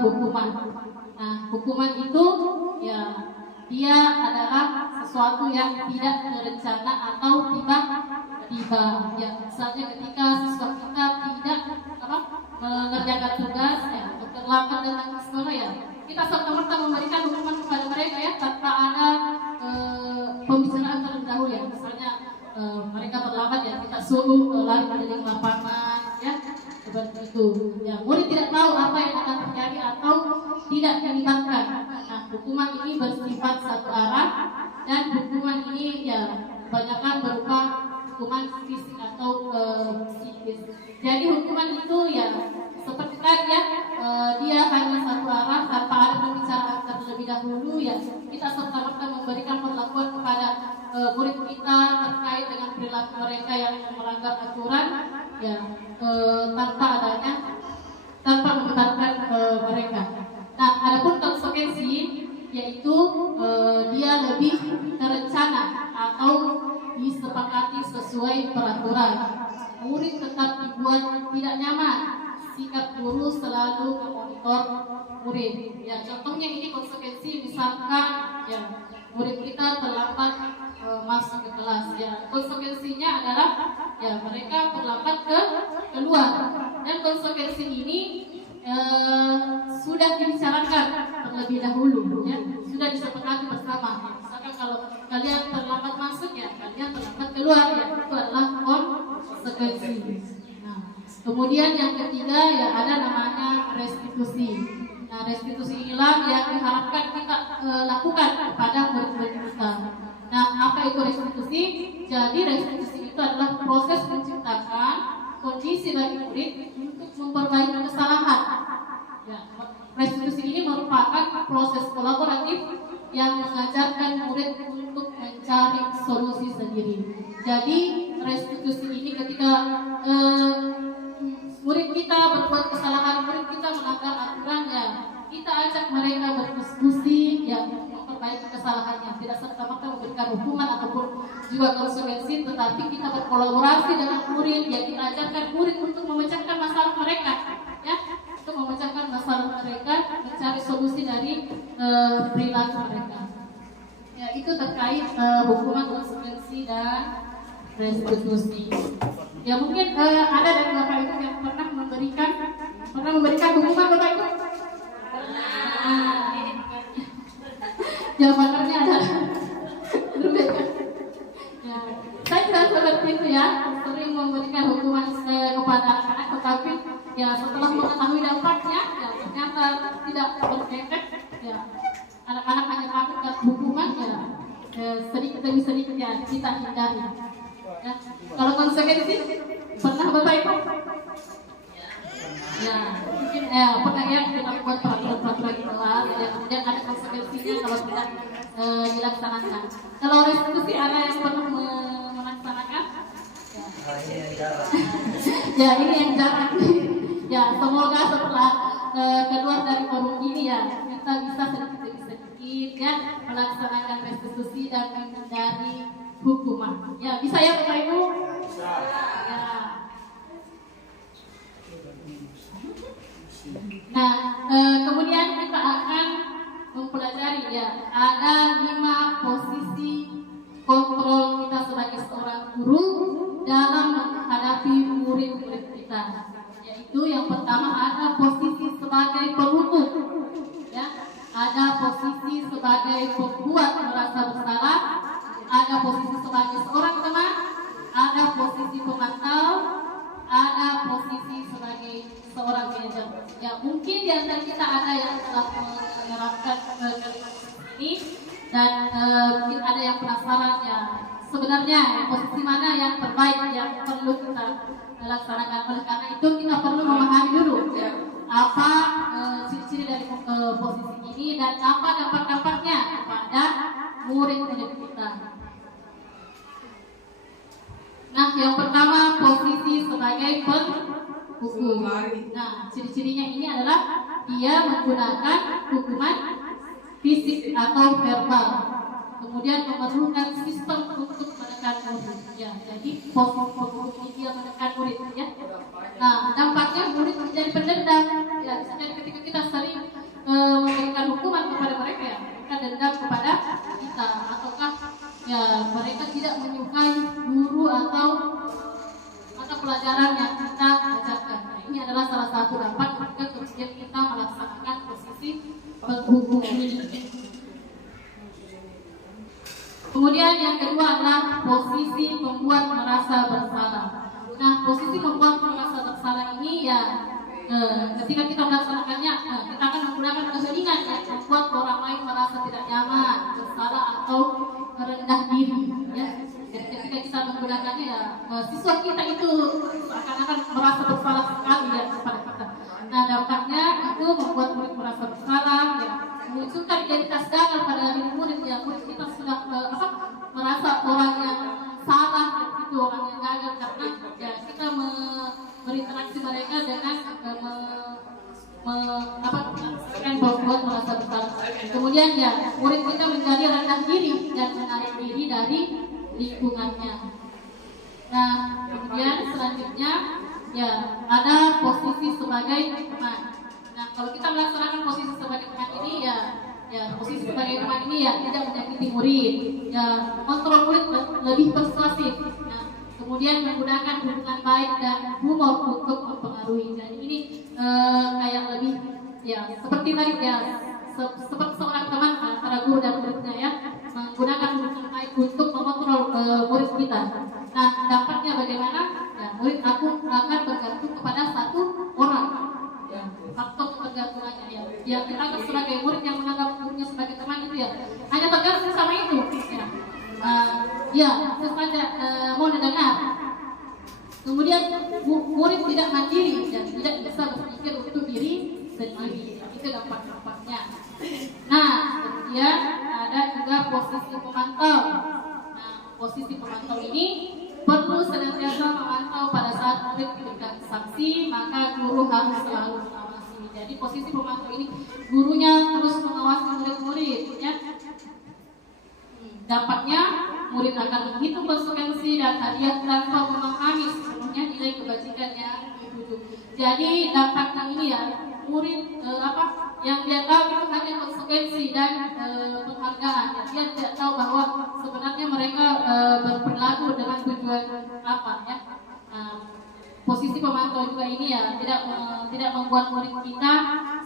hukuman. Nah hukuman itu ya dia adalah sesuatu yang tidak terencana atau tiba-tiba. Ya misalnya ketika siswa kita tidak mengerjakan tugas ya terlambat datang ke sekolah ya kita serta-merta memberikan hukuman kepada mereka ya tanpa ada pembicaraan terlebih dahulu ya. Misalnya mereka terlambat ya kita suruh lari keliling lapangan ya seperti itu. Ya murid tidak tahu apa yang akan terjadi atau tidak dilibatkan. Nah hukuman ini bersifat satu arah dan hukuman ini ya kebanyakan berupa hukuman fisik atau psikis. Jadi hukuman itu ya seperti tadi ya dia hanya satu arah tanpa ada pembicaraan terlebih dahulu ya kita serta-merta memberikan perlakuan kepada murid kita terkait dengan perilaku mereka yang melanggar aturan ya tanpa membenarkan mereka. Nah adapun konsekuensi yaitu dia lebih terencana atau disepakati sesuai peraturan. Murid tetap dibuat tidak nyaman. Sikap guru selalu memonitor murid. Ya, contohnya ini konsekuensi misalkan ya murid kita terlambat masuk ke kelas. Ya, konsekuensinya adalah ya mereka terlambat keluar. Dan konsekuensi ini sudah dibicarakan terlebih dahulu ya, sudah disepakati bersama. Misalkan kalau kalian terlambat masuk ya kalian terlambat keluar ya, itu adalah konsekuensi. Kemudian yang ketiga ya ada namanya restitusi. Nah restitusi inilah yang diharapkan kita lakukan kepada murid-murid kita. Nah apa itu restitusi? Jadi restitusi itu adalah proses menciptakan kondisi bagi murid untuk memperbaiki kesalahan. Ya, restitusi ini merupakan proses kolaboratif yang mengajarkan murid untuk mencari solusi sendiri. Jadi restitusi ini ketika murid kita berbuat kesalahan, murid kita melanggar aturan ya kita ajak mereka berdiskusi ya memperbaiki kesalahannya, tidak serta-merta memberikan hukuman ataupun juga konsekuensi, tetapi kita berkolaborasi dengan murid ya kita ajarkan murid untuk memecahkan masalah mereka ya, untuk memecahkan masalah mereka, mencari solusi dari perilaku mereka. Ya itu terkait hukuman, konsekuensi dan restitusi. Ya mungkin ada dari Bapak Ibu yang pernah memberikan hukuman Bapak Ibu? Jawabannya adalah berbeda. Ya, saya tidak seperti itu ya, sering memberikan hukuman kepada anak-anak, tetapi ya setelah mengetahui dampaknya, ya ternyata tidak berefek. Ya, anak-anak hanya takut hukuman ya sedikit demi sedikit ya kita hindari. Ya. Kalau konsekuensi pernah Bapak Ibu? Ya, mungkin pernah ya kita buat peraturan-peraturan di kelas, ya kemudian ada konsekuensinya kalau tidak dilaksanakan. Kalau restitusi ada yang pernah Ya ini yang jarang. Ya semoga setelah keluar dari forum ini ya kita bisa sedikit ya melaksanakan restitusi dan menghindari hukuman. Ya bisa ya Bapak Ibu? Ya. Nah kemudian kita akan mempelajari ya ada 5 posisi kontrol kita sebagai seorang guru dalam menghadapi murid-murid kita. Yaitu yang pertama ada posisi sebagai penghukum, ya, ada posisi sebagai pembuat merasa bersalah, ada posisi sebagai seorang teman, ada posisi pemantau, ada posisi sebagai seorang manajer. Ya mungkin di antara kita ada yang telah menerapkan kalimat ini dan mungkin ada yang penasaran ya sebenarnya posisi mana yang terbaik yang perlu kita laksanakan. Oleh karena itu kita perlu memahami dulu ya, apa ciri-ciri dari posisi ini dan apa dampak-dampaknya kepada murid-murid kita. Nah, yang pertama posisi sebagai penghukum. Nah, ciri-cirinya ini adalah dia menggunakan hukuman fisik atau verbal. Kemudian memerlukan sistem untuk menekan murid. Ya, jadi posisi ini dia menekan murid. Ya. Nah, dampaknya murid menjadi pendendam. Ya, bisa jadi ketika kita sering memberikan hukuman kepada mereka, ya, mereka dendam kepada kita, ataukah ya mereka tidak menyukai guru atau mata pelajaran yang kita ajarkan. Nah, ini adalah salah satu dampak ketika kemudian kita melaksanakan posisi penghukum ini. Kemudian yang kedua adalah posisi membuat merasa bersalah. Nah, posisi membuat merasa bersalah ini ya ketika kita melaksanakannya kita akan menggunakan keheningan yang membuat orang lain merasa tidak nyaman, bersalah atau rendah diri. Ya, ketika kita menggunakannya ya siswa kita itu akan merasa bersalah sekali ya kepada kita. Nah, dampaknya itu membuat murid merasa bersalah, ya, memunculkan identitas gagal pada diri murid. Ya, murid kita sudah merasa orang yang salah, itu orang yang gagal karena ya kita berinteraksi mereka dengan membuat merasa bersalah. Kemudian ya murid kita menjadi rendah diri dan menarik diri dari lingkungannya. Nah, kemudian selanjutnya ya ada posisi sebagai teman. Nah, kalau kita melaksanakan posisi sebagai teman ini ya posisi sebagai teman ini ya tidak menyakiti murid, ya kontrol murid lebih persuasif. Nah, kemudian menggunakan hubungan baik dan humor untuk mempengaruhi. Dan ini kayak lebih ya seperti tadi ya seperti seorang teman antara guru dan muridnya ya, menggunakan hubungan baik untuk mengontrol murid kita. Nah, dampaknya bagaimana? Ya, murid aku akan bergantung kepada satu orang. Ya, faktor ketergantungannya ya. Ya, kita anggap sebagai murid yang menganggap gurunya sebagai teman itu ya hanya tergantung sama itu. Ya, ya saja mau dengar. Kemudian murid tidak mandiri dan tidak bisa berpikir untuk diri sendiri. Itu dampak-dampaknya. Nah, kemudian ada juga posisi pemantau. Nah, posisi pemantau ini perlu senantiasa memantau pada saat murid diberikan sanksi, maka guru harus selalu mengawasi. Jadi posisi pemantau ini gurunya terus mengawasi murid-murid, ya. Dampaknya murid akan menghitung konsekuensi dan hadiah tanpa memahami sepenuhnya nilai kebajikan yang dituju. Jadi dampaknya ini ya murid yang dia tahu itu hanya konsekuensi dan penghargaan. Ya, dia tidak tahu bahwa sebenarnya mereka berperilaku dengan tujuan apa ya. Posisi pemantau juga ini ya tidak membuat murid kita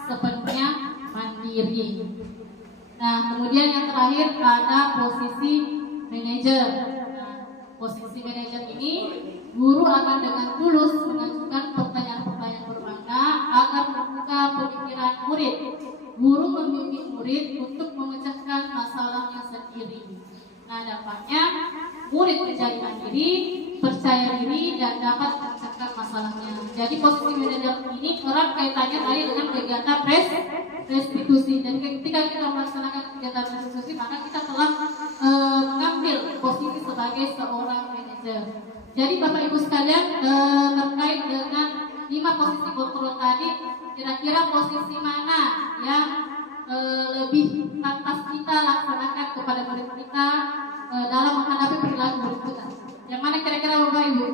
sepenuhnya mandiri. Nah, kemudian yang terakhir ada posisi manajer. Posisi manajer ini guru akan dengan tulus mengajukan pertanyaan-pertanyaan bermakna agar membuka pemikiran murid. Guru membimbing murid untuk memecahkan masalahnya sendiri. Nah, dampaknya murid menjadi mandiri, percaya diri dan dapat memecahkan masalahnya. Jadi posisi manajer ini erat kaitannya tadi dengan kegiatan restitusi. Dan ketika kita melaksanakan kegiatan restitusi, maka kita telah mengambil posisi sebagai seorang manajer. Jadi Bapak Ibu sekalian, terkait dengan 5 posisi kontrol tadi, kira-kira posisi mana yang lebih pantas kita laksanakan kepada murid kita dalam menghadapi perilaku murid kita? Yang mana kira-kira Bapak Ibu?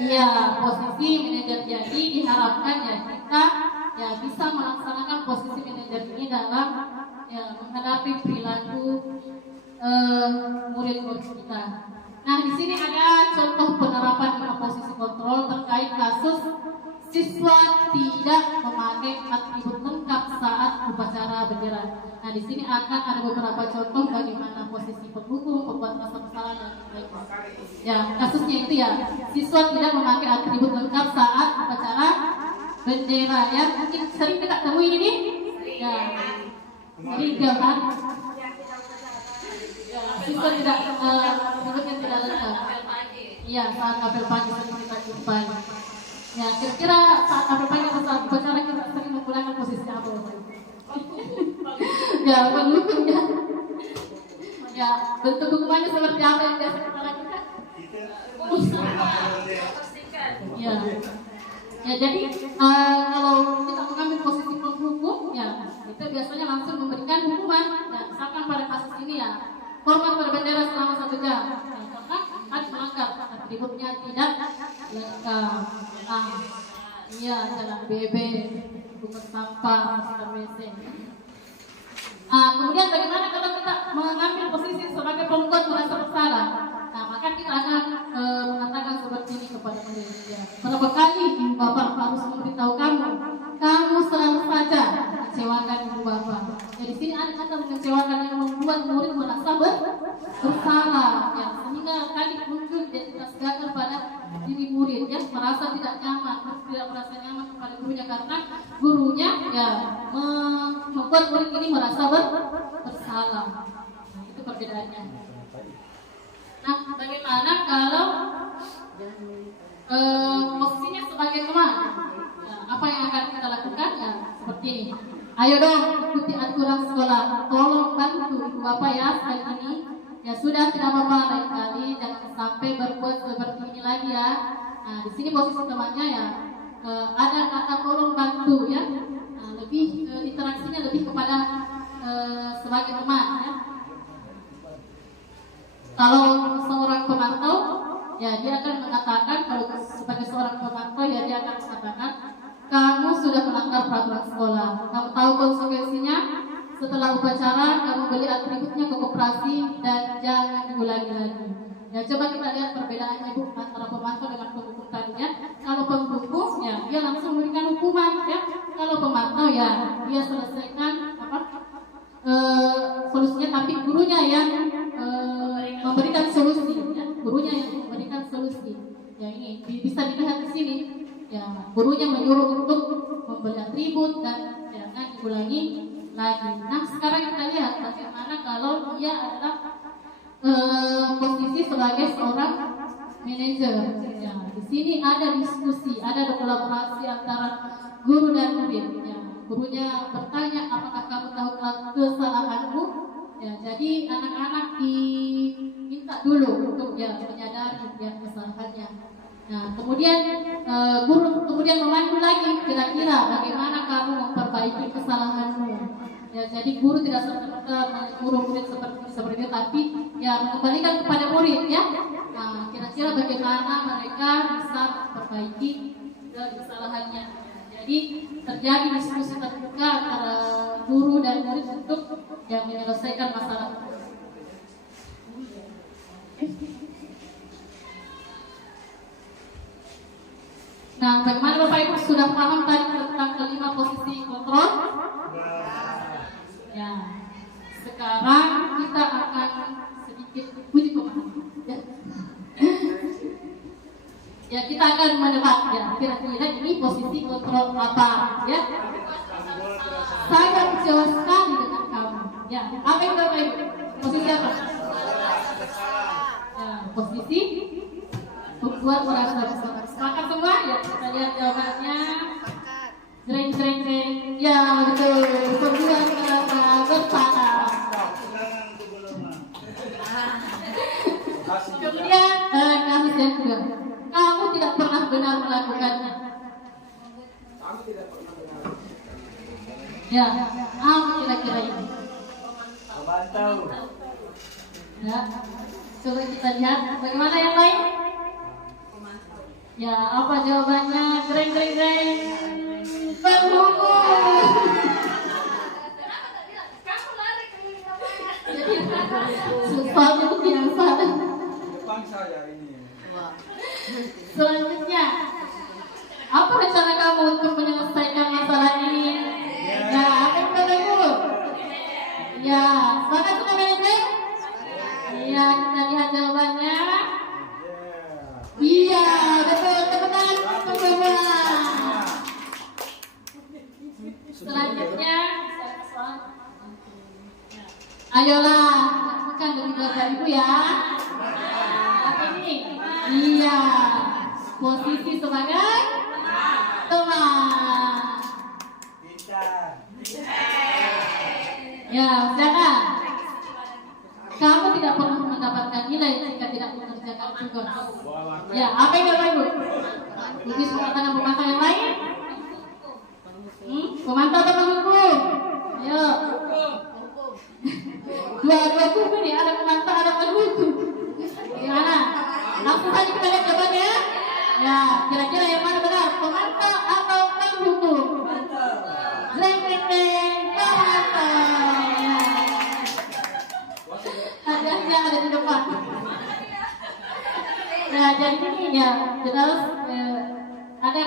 Iya, posisi manajer. Jadi diharapkan ya kita ya bisa melaksanakan posisi manajer ini dalam ya menghadapi perilaku murid-murid kita. Nah, di sini ada contoh penerapan posisi kontrol terkait kasus siswa tidak memakai atribut lengkap saat upacara bendera. Nah, di sini akan ada beberapa contoh bagaimana posisi penghukum, pembuat rasa bersalah dan lain-lain. Ya, kasusnya itu ya, siswa tidak memakai atribut lengkap saat upacara bendera. Ya, mungkin sering kita temui ini. Ya, tiga kan? Ya, siswa tidak atributnya tidak lengkap. Iya, saat apel pagi sering kita jumpai. Ya, kira-kira saat apel pagi atau saat upacara kita sering menggunakan posisi apa? Ya, menghukum ya. Ya, bentuk hukumannya seperti apa yang biasa kita lakukan? Ya. Ya, jadi kalau kita mengambil posisi penghukum, ya kita biasanya langsung memberikan hukuman. Ya, misalkan pada kasus ini ya, korban berbendera selama 1 jam. Ya, karena ada melanggar atributnya tidak lengkap. Iya, jalan BB, bukan sampah, WC. Kemudian bagaimana kalau kita mengambil posisi sebagai pembuat merasa bersalah? Nah, maka kita akan mengatakan seperti ini kepada mereka. Berapa kali ibu bapak harus memberitahu kamu selalu saja mengecewakan ibu bapak. Jadi sini ada kata mengecewakan yang membuat murid merasa bersalah, ya, sehingga tadi muncul identitas gagal pada diri murid, ya, merasa tidak nyaman, tidak merasa nyaman kepada gurunya karena gurunya ya membuat murid ini merasa bersalah. Nah, itu perbedaannya. Nah, bagaimana kalau posisinya sebagai teman? Ya, apa yang akan kita lakukan? Ya, seperti ini. Ayo dong ikuti aturan sekolah. Tolong bantu ibu bapak ya sekali ini. Ya sudah, tidak apa-apa, lain kali jangan sampai berbuat seperti ini lagi ya. Nah, di sini posisi temannya ya ada kata tolong bantu ya. Nah, lebih interaksinya lebih kepada sebagai teman ya. Kalau seorang pemantau ya dia akan mengatakan, kalau sebagai seorang pemantau ya dia akan mengatakan, kamu sudah melanggar peraturan sekolah. Kamu tahu konsekuensinya? Setelah upacara, kamu beli atributnya ke koperasi dan jangan diulangi lagi. Ya, coba kita lihat perbedaannya Bu antara pemantau dengan penghukum tadinya. Kalau penghukum ya dia langsung memberikan hukuman ya. Kalau pemantau ya dia selesaikan solusinya, tapi gurunya yang memberikan solusi ya. Gurunya yang memberikan solusi. Ya, ini bisa dilihat di sini. Ya, gurunya menyuruh untuk membeli atribut dan jangan diulangi lagi. Nah, sekarang kita lihat bagaimana kalau dia adalah posisi sebagai seorang manajer. Ya, di sini ada diskusi, ada kolaborasi antara guru dan murid. Ya, gurunya bertanya, apakah kamu tahu kesalahanmu? Ya, jadi anak-anak diminta dulu untuk ya menyadari ya kesalahannya. Nah, kemudian guru kemudian memandu lagi, kira-kira bagaimana kamu memperbaiki kesalahanmu. Ya, jadi guru tidak serta-merta menyuruh murid seperti itu, tapi ya mengembalikan kepada murid ya. Nah, kira-kira bagaimana mereka bisa memperbaiki kesalahannya. Jadi terjadi diskusi terbuka antara guru dan murid untuk ya menyelesaikan masalah. Nah, bagaimana Bapak Ibu sudah paham tadi tentang kelima posisi kontrol? Ya, sekarang kita akan sedikit uji pemahaman. Ya. Ya, kita akan menebak ya, kira-kira ini posisi kontrol apa? Ya, saya kecewa sekali dengan kamu. Ya, apa yang Bapak Ibu? Posisi apa? Ya, posisi membuat merasa bersalah. Sepakat semua? Ya, kita lihat jawabannya. Jreng jreng jreng. Ya, betul. Membuat merasa bersalah. Kemudian juga. Kamu tidak pernah benar melakukannya. Ya, apa kira-kira ini? Ya, coba kita lihat bagaimana yang lain. Ya, apa jawabannya? Greng greng greng. Pembuku. Soalnya mungkin yang salah. Selanjutnya, apa rencana kamu untuk menyelesaikan masalah ini? Ya, apa yang kata ibu? Ya, sepakat sudah manajer? Iya, kita lihat jawabannya. Iya, betul, teman-teman. Semua. Selanjutnya, ayolah, bukan demi dosa ibu ya. Apa ini? Iya, posisi sebagai teman. Ya, silakan. Kamu tidak pernah mendapatkan nilai jika tidak mengerjakan tugas. Ya, apa yang Bapak Ibu? Lebih mengatakan pemantau yang lain? Pemantau atau penghukum? Ayo. Dua kubu nih, ada pemantau, ada penghukum. Gimana? Langsung saja kita lihat jawabannya. Ya, kira-kira yang mana benar? Pemantau atau penghukum? Greng greng greng, pemantau. Hadiahnya ada di depan. Nah, jadi ini ya, jelas ada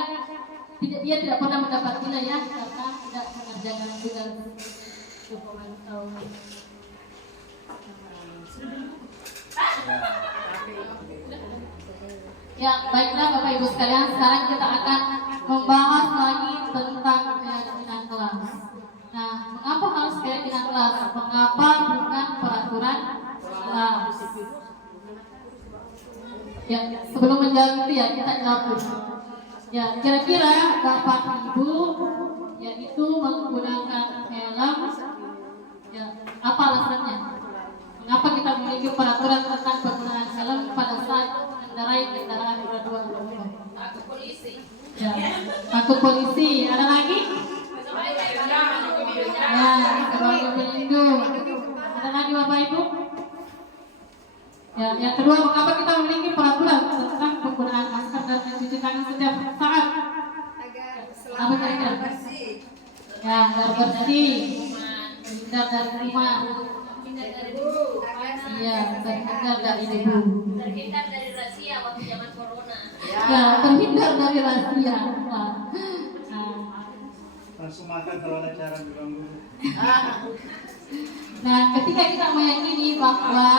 dia tidak pernah mendapat nilai ya karena tidak mengerjakan tugas pemantau. Ya, baiklah Bapak Ibu sekalian, sekarang kita akan membahas lagi tentang keyakinan kelas. Nah, mengapa harus keyakinan kelas? Mengapa bukan peraturan kelas? Ya, sebelum menjawab itu ya kita jawab dulu. Ya, kira-kira Bapak Ibu yaitu menggunakan helm. Ya, apa alasannya? Mengapa kita memiliki peraturan tentang penggunaan helm pada saat mengendarai kendaraan roda dua? Takut polisi. Ya, takut polisi. Ada lagi? Ya, sebagai pelindung. Ada lagi Bapak Ibu? Ya, yang kedua, mengapa kita memiliki peraturan tentang penggunaan masker dan mencuci tangan setiap saat? Apa kira-kira? Ya, agar bersih, terhindar dari kuman. Iya, terhindar dari debu. Terhindar dari rahasia waktu zaman corona. Ya, terhindar dari rahasia. Langsung makan kalau ada cara diganggu. Nah, ketika kita meyakini bahwa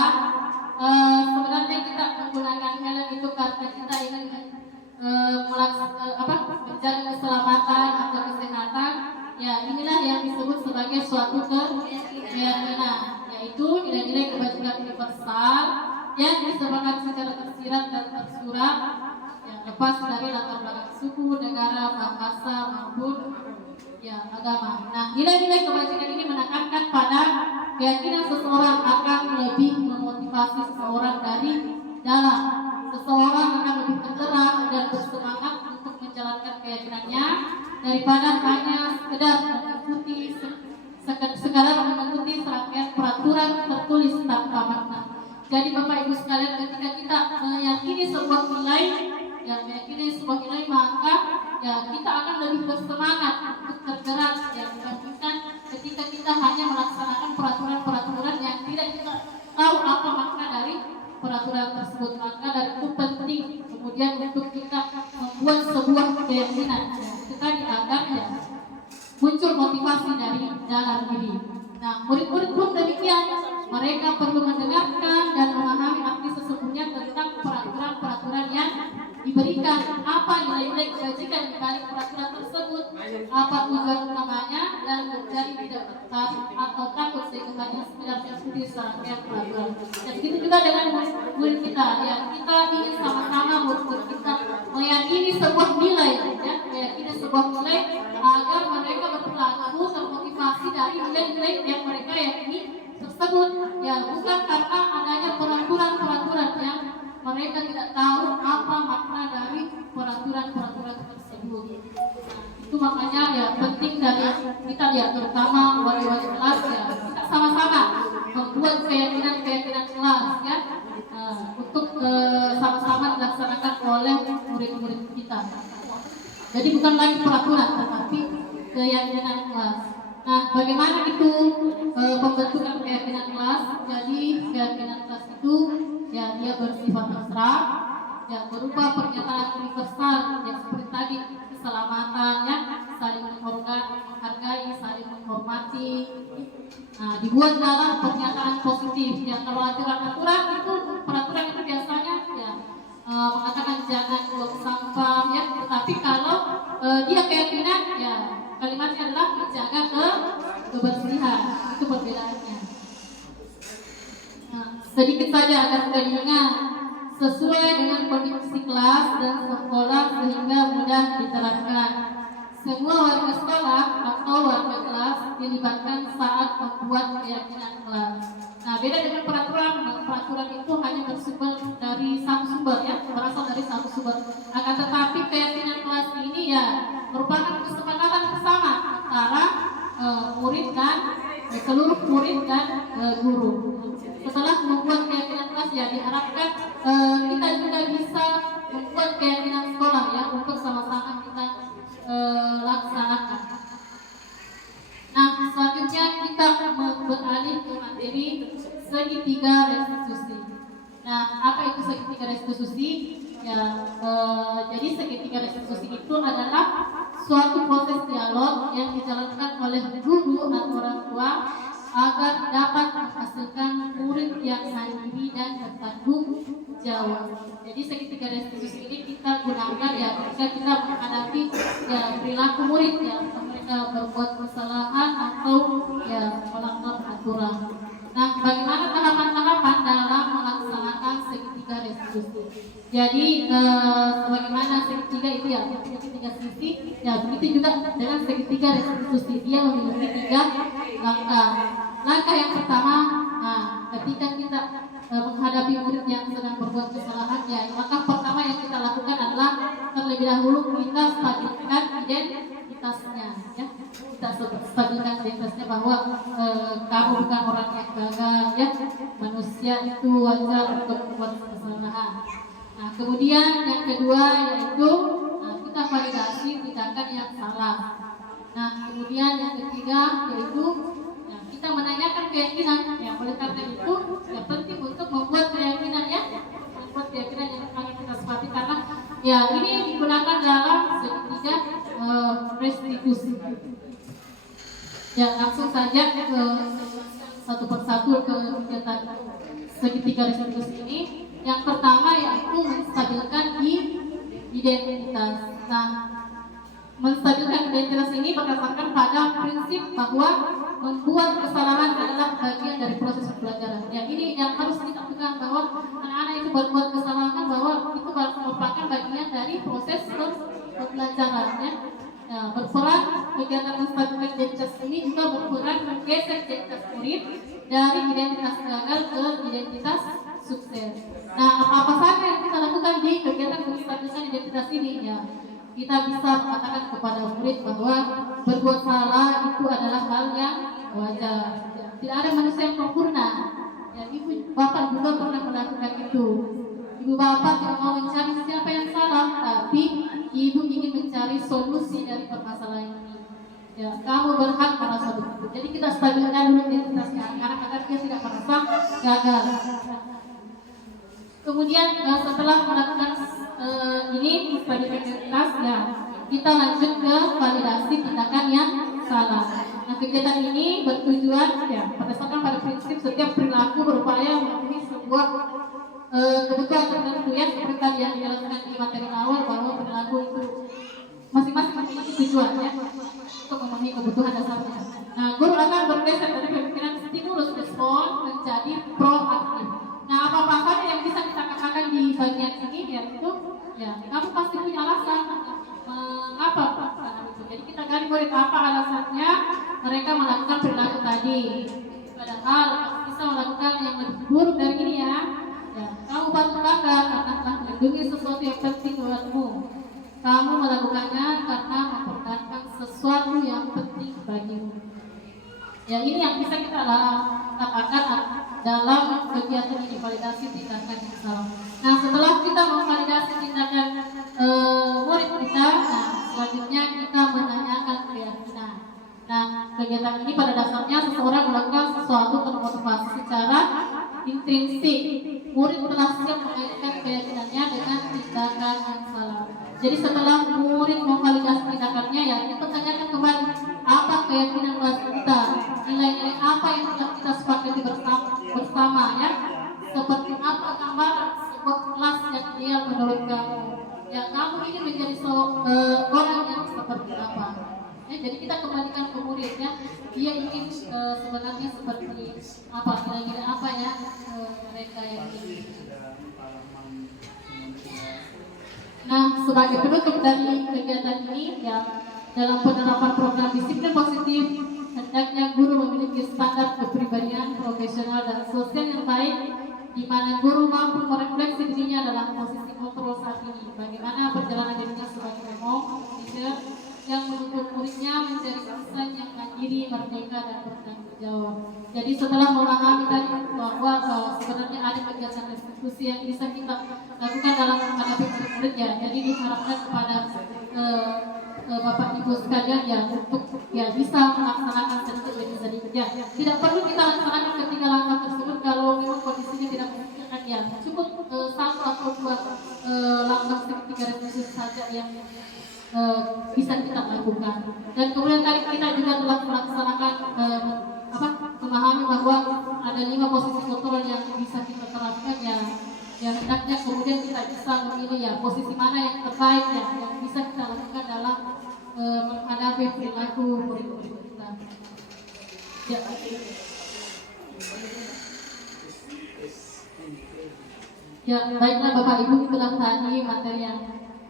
sebenarnya kita menggunakan helm itu karena kita ingin menjaga keselamatan atau kesehatan, ya inilah yang disebut sebagai suatu keyakinan, yaitu nilai-nilai kebajikan universal yang disepakati secara tersirat dan tersurat, yang lepas dari latar belakang suku, negara, bahasa maupun ya agama. Nah, nilai-nilai kebajikan ini menekankan pada keyakinan seseorang akan lebih memotivasi seseorang dari dalam. Seseorang akan lebih tergerak dan bersemangat untuk menjalankan keyakinannya daripada hanya sekadar mengikuti serangkaian peraturan tertulis tanpa makna. Jadi Bapak Ibu sekalian, ketika kita meyakini sebuah nilai, maka ya kita akan lebih bersemangat untuk tergerak ya, dibandingkan ketika kita hanya melaksanakan peraturan-peraturan yang tidak kita tahu apa makna dari peraturan tersebut. Maka dari itu penting kemudian untuk kita membuat sebuah keyakinan ya, itu tadi agar ya muncul motivasi dari dalam diri. Nah, murid-murid pun demikian, mereka perlu mendengarkan dan memahami arti sesungguhnya tentang peraturan-peraturan yang diberikan, apa nilai-nilai kebajikan di balik peraturan tersebut, apa tujuan utamanya, dan menjadi tidak tertarik atau takut sehingga hanya sekedar mengikuti serangkaian peraturan. Dan begitu juga dengan murid kita, ya kita ingin sama-sama murid kita meyakini sebuah nilai, ya meyakini sebuah nilai agar mereka berperilaku termotivasi dari nilai-nilai yang mereka yakini tersebut, ya bukan karena adanya peraturan-peraturan yang mereka tidak tahu apa keyakinan kelas ya, untuk sama-sama dilaksanakan oleh murid-murid kita. Jadi bukan lagi peraturan, tetapi keyakinan kelas. Nah, bagaimana itu pembentukan keyakinan kelas? Jadi keyakinan kelas itu ya dia bersifat abstrak, ya berupa pernyataan universal yang seperti tadi keselamatan, ya saling menghargai, saling menghormati. Nah, dibuat dalam pernyataan positif. Ya kalau aturan-aturan itu, peraturan itu biasanya ya mengatakan jangan buang sampah, ya. Tetapi kalau dia keyakinan, ya kalimatnya adalah menjaga kebersihan. Itu perbedaannya. Nah, sedikit saja agar mudah diingat, sesuai dengan kondisi kelas dan sekolah sehingga mudah diterapkan. Semua warga sekolah atau warga kelas dilibatkan saat membuat keyakinan kelas. Nah, beda dengan peraturan. Peraturan itu hanya bersumber dari satu sumber, ya, berasal dari satu sumber. Akan tetapi keyakinan kelas ini ya merupakan kesepakatan bersama antara murid dan seluruh murid dan guru. Setelah membuat keyakinan kelas ya diharapkan kita juga bisa membuat keyakinan sekolah ya untuk sama-sama kita laksanakan. Nah, selanjutnya kita beralih ke materi segitiga restitusi. Nah, apa itu segitiga restitusi? Ya, jadi segitiga restitusi itu adalah suatu proses dialog yang dijalankan oleh guru atau orang tua agar dapat menghasilkan murid yang mandiri dan bertanggung jawab. Jadi segitiga restitusi ini kita gunakan ya ketika kita menghadapi ya perilaku murid ya, mereka berbuat kesalahan atau ya melanggar aturan. Nah, bagaimana tahapan-tahapan dalam melaksanakan segitiga restitusi? Jadi sebagaimana segitiga itu ya segitiga sisi, ya begitu juga dengan segitiga restitusi, dia memiliki 3 langkah. Langkah yang pertama, nah, ketika kita menghadapi murid yang sedang berbuat kesalahan, ya langkah pertama yang kita lakukan adalah terlebih dahulu kita stabilkan identitasnya, ya. Kita stabilkan identitasnya bahwa kamu bukan orang yang gagal, ya. Manusia itu wajar untuk berbuat kesalahan. Nah, kemudian yang kedua yaitu kita validasi tindakan yang salah. Nah, kemudian yang ketiga yaitu kita menanyakan keyakinan. Ya, oleh karena itu ya penting untuk membuat keyakinan, ya, membuat keyakinan yang akan kita sepakati karena ya ini digunakan dalam segitiga restitusi. Ya, langsung saja ke satu persatu ke kegiatan segitiga restitusi ini. Yang pertama yaitu menstabilkan identitas. Nah, menstabilkan identitas ini berdasarkan pada prinsip bahwa membuat kesalahan adalah bagian dari proses pembelajaran. Ya, ini yang harus kita pegang bahwa anak-anak itu berbuat kesalahan bahwa itu merupakan bagian dari proses pembelajaran. Ya. Nah, berperan kegiatan menstabilkan identitas ini juga berperan menggeser identitas murid dari identitas gagal ke identitas sukses. Nah, apa saja yang kita lakukan di kegiatan menstabilkan identitas ini? Ya, kita bisa mengatakan kepada murid bahwa berbuat salah itu adalah hal yang wajar. Ya, tidak ada manusia yang sempurna. Ya, ibu bapak juga pernah melakukan itu. Ibu bapak tidak mau mencari siapa yang salah, tapi ibu ingin mencari solusi dari permasalahan ini. Ya, kamu berhak merasa begitu. Jadi kita stabilkan dulu identitasnya agar dia tidak merasa gagal. Kemudian setelah melakukan ini sebagai identitas, ya kita lanjut ke validasi tindakan yang salah. Nah, kegiatan ini bertujuan ya berdasarkan pada prinsip setiap perilaku berupaya memenuhi sebuah kebutuhan tertentu, ya seperti tadi yang dijelaskan di materi awal bahwa perilaku itu masing-masing memiliki tujuan, ya, untuk memenuhi kebutuhan dasarnya. Nah, guru akan bergeser dari pemikiran stimulus respon menjadi proaktif. Nah, apa saja yang bisa kita katakan di bagian ini yaitu ya kamu pasti punya alasan mengapa melakukan itu. Jadi kita gali murid apa alasannya mereka melakukan perilaku tadi. Padahal bisa melakukan yang lebih buruk dari ini, ya. Ya, kamu patut bangga karena telah melindungi sesuatu yang penting buatmu. Kamu melakukannya karena mempertahankan sesuatu yang penting bagimu. Ya, ini yang bisa kita katakan dalam kegiatan ini, validasi tindakan yang salah. Nah, setelah kita memvalidasi tindakan murid kita, nah selanjutnya kita menanyakan keyakinan. Nah, kegiatan ini pada dasarnya seseorang melakukan sesuatu termotivasi secara intrinsik. Murid telah siap mengaitkan keyakinannya dengan tindakan yang salah. Jadi setelah murid memvalidasi tindakannya, ya kita tanyakan kembali apa keyakinan kelas kita, nilai-nilai apa yang telah kita sepakati bersama ya, seperti apa gambaran sebuah kelas yang ideal menurut kamu. Ya, kamu ingin menjadi orang yang seperti apa? Ya, jadi kita kembalikan ke murid ya, dia ingin sebenarnya seperti apa, nilai-nilai apa ya mereka yang ingin. Nah, sebagai penutup dari kegiatan ini, ya, dalam penerapan program disiplin positif, hendaknya guru memiliki standar kepribadian profesional dan sosial yang baik, di mana guru mampu merefleksi dirinya dalam posisi kontrol saat ini. Bagaimana perjalanan dirinya sebagai leader yang menuntut muridnya menjadi insan yang mandiri, merdeka, dan bertanggung jawab. Jadi setelah memahami tadi bahwa sebenarnya ada kegiatan restitusi yang bisa kita lakukan dalam menghadapi murid ya, jadi diharapkan kepada Bapak Ibu sekalian ya untuk ya bisa melaksanakan sedikit demi sedikit ya. Tidak perlu kita laksanakan ketiga langkah tersebut kalau memang kondisinya tidak memungkinkan ya. Cukup satu atau dua langkah ketiga restitusi saja yang bisa kita lakukan. Dan kemudian tadi kita juga telah melaksanakan memahami bahwa ada 5 posisi kontrol yang bisa kita terapkan ya. Ya hendaknya kemudian kita bisa memilih ya posisi mana yang terbaik ya yang bisa kita lakukan dalam menghadapi perilaku murid-murid kita. Ya. Ya, baiklah Bapak Ibu, itulah tadi materi yang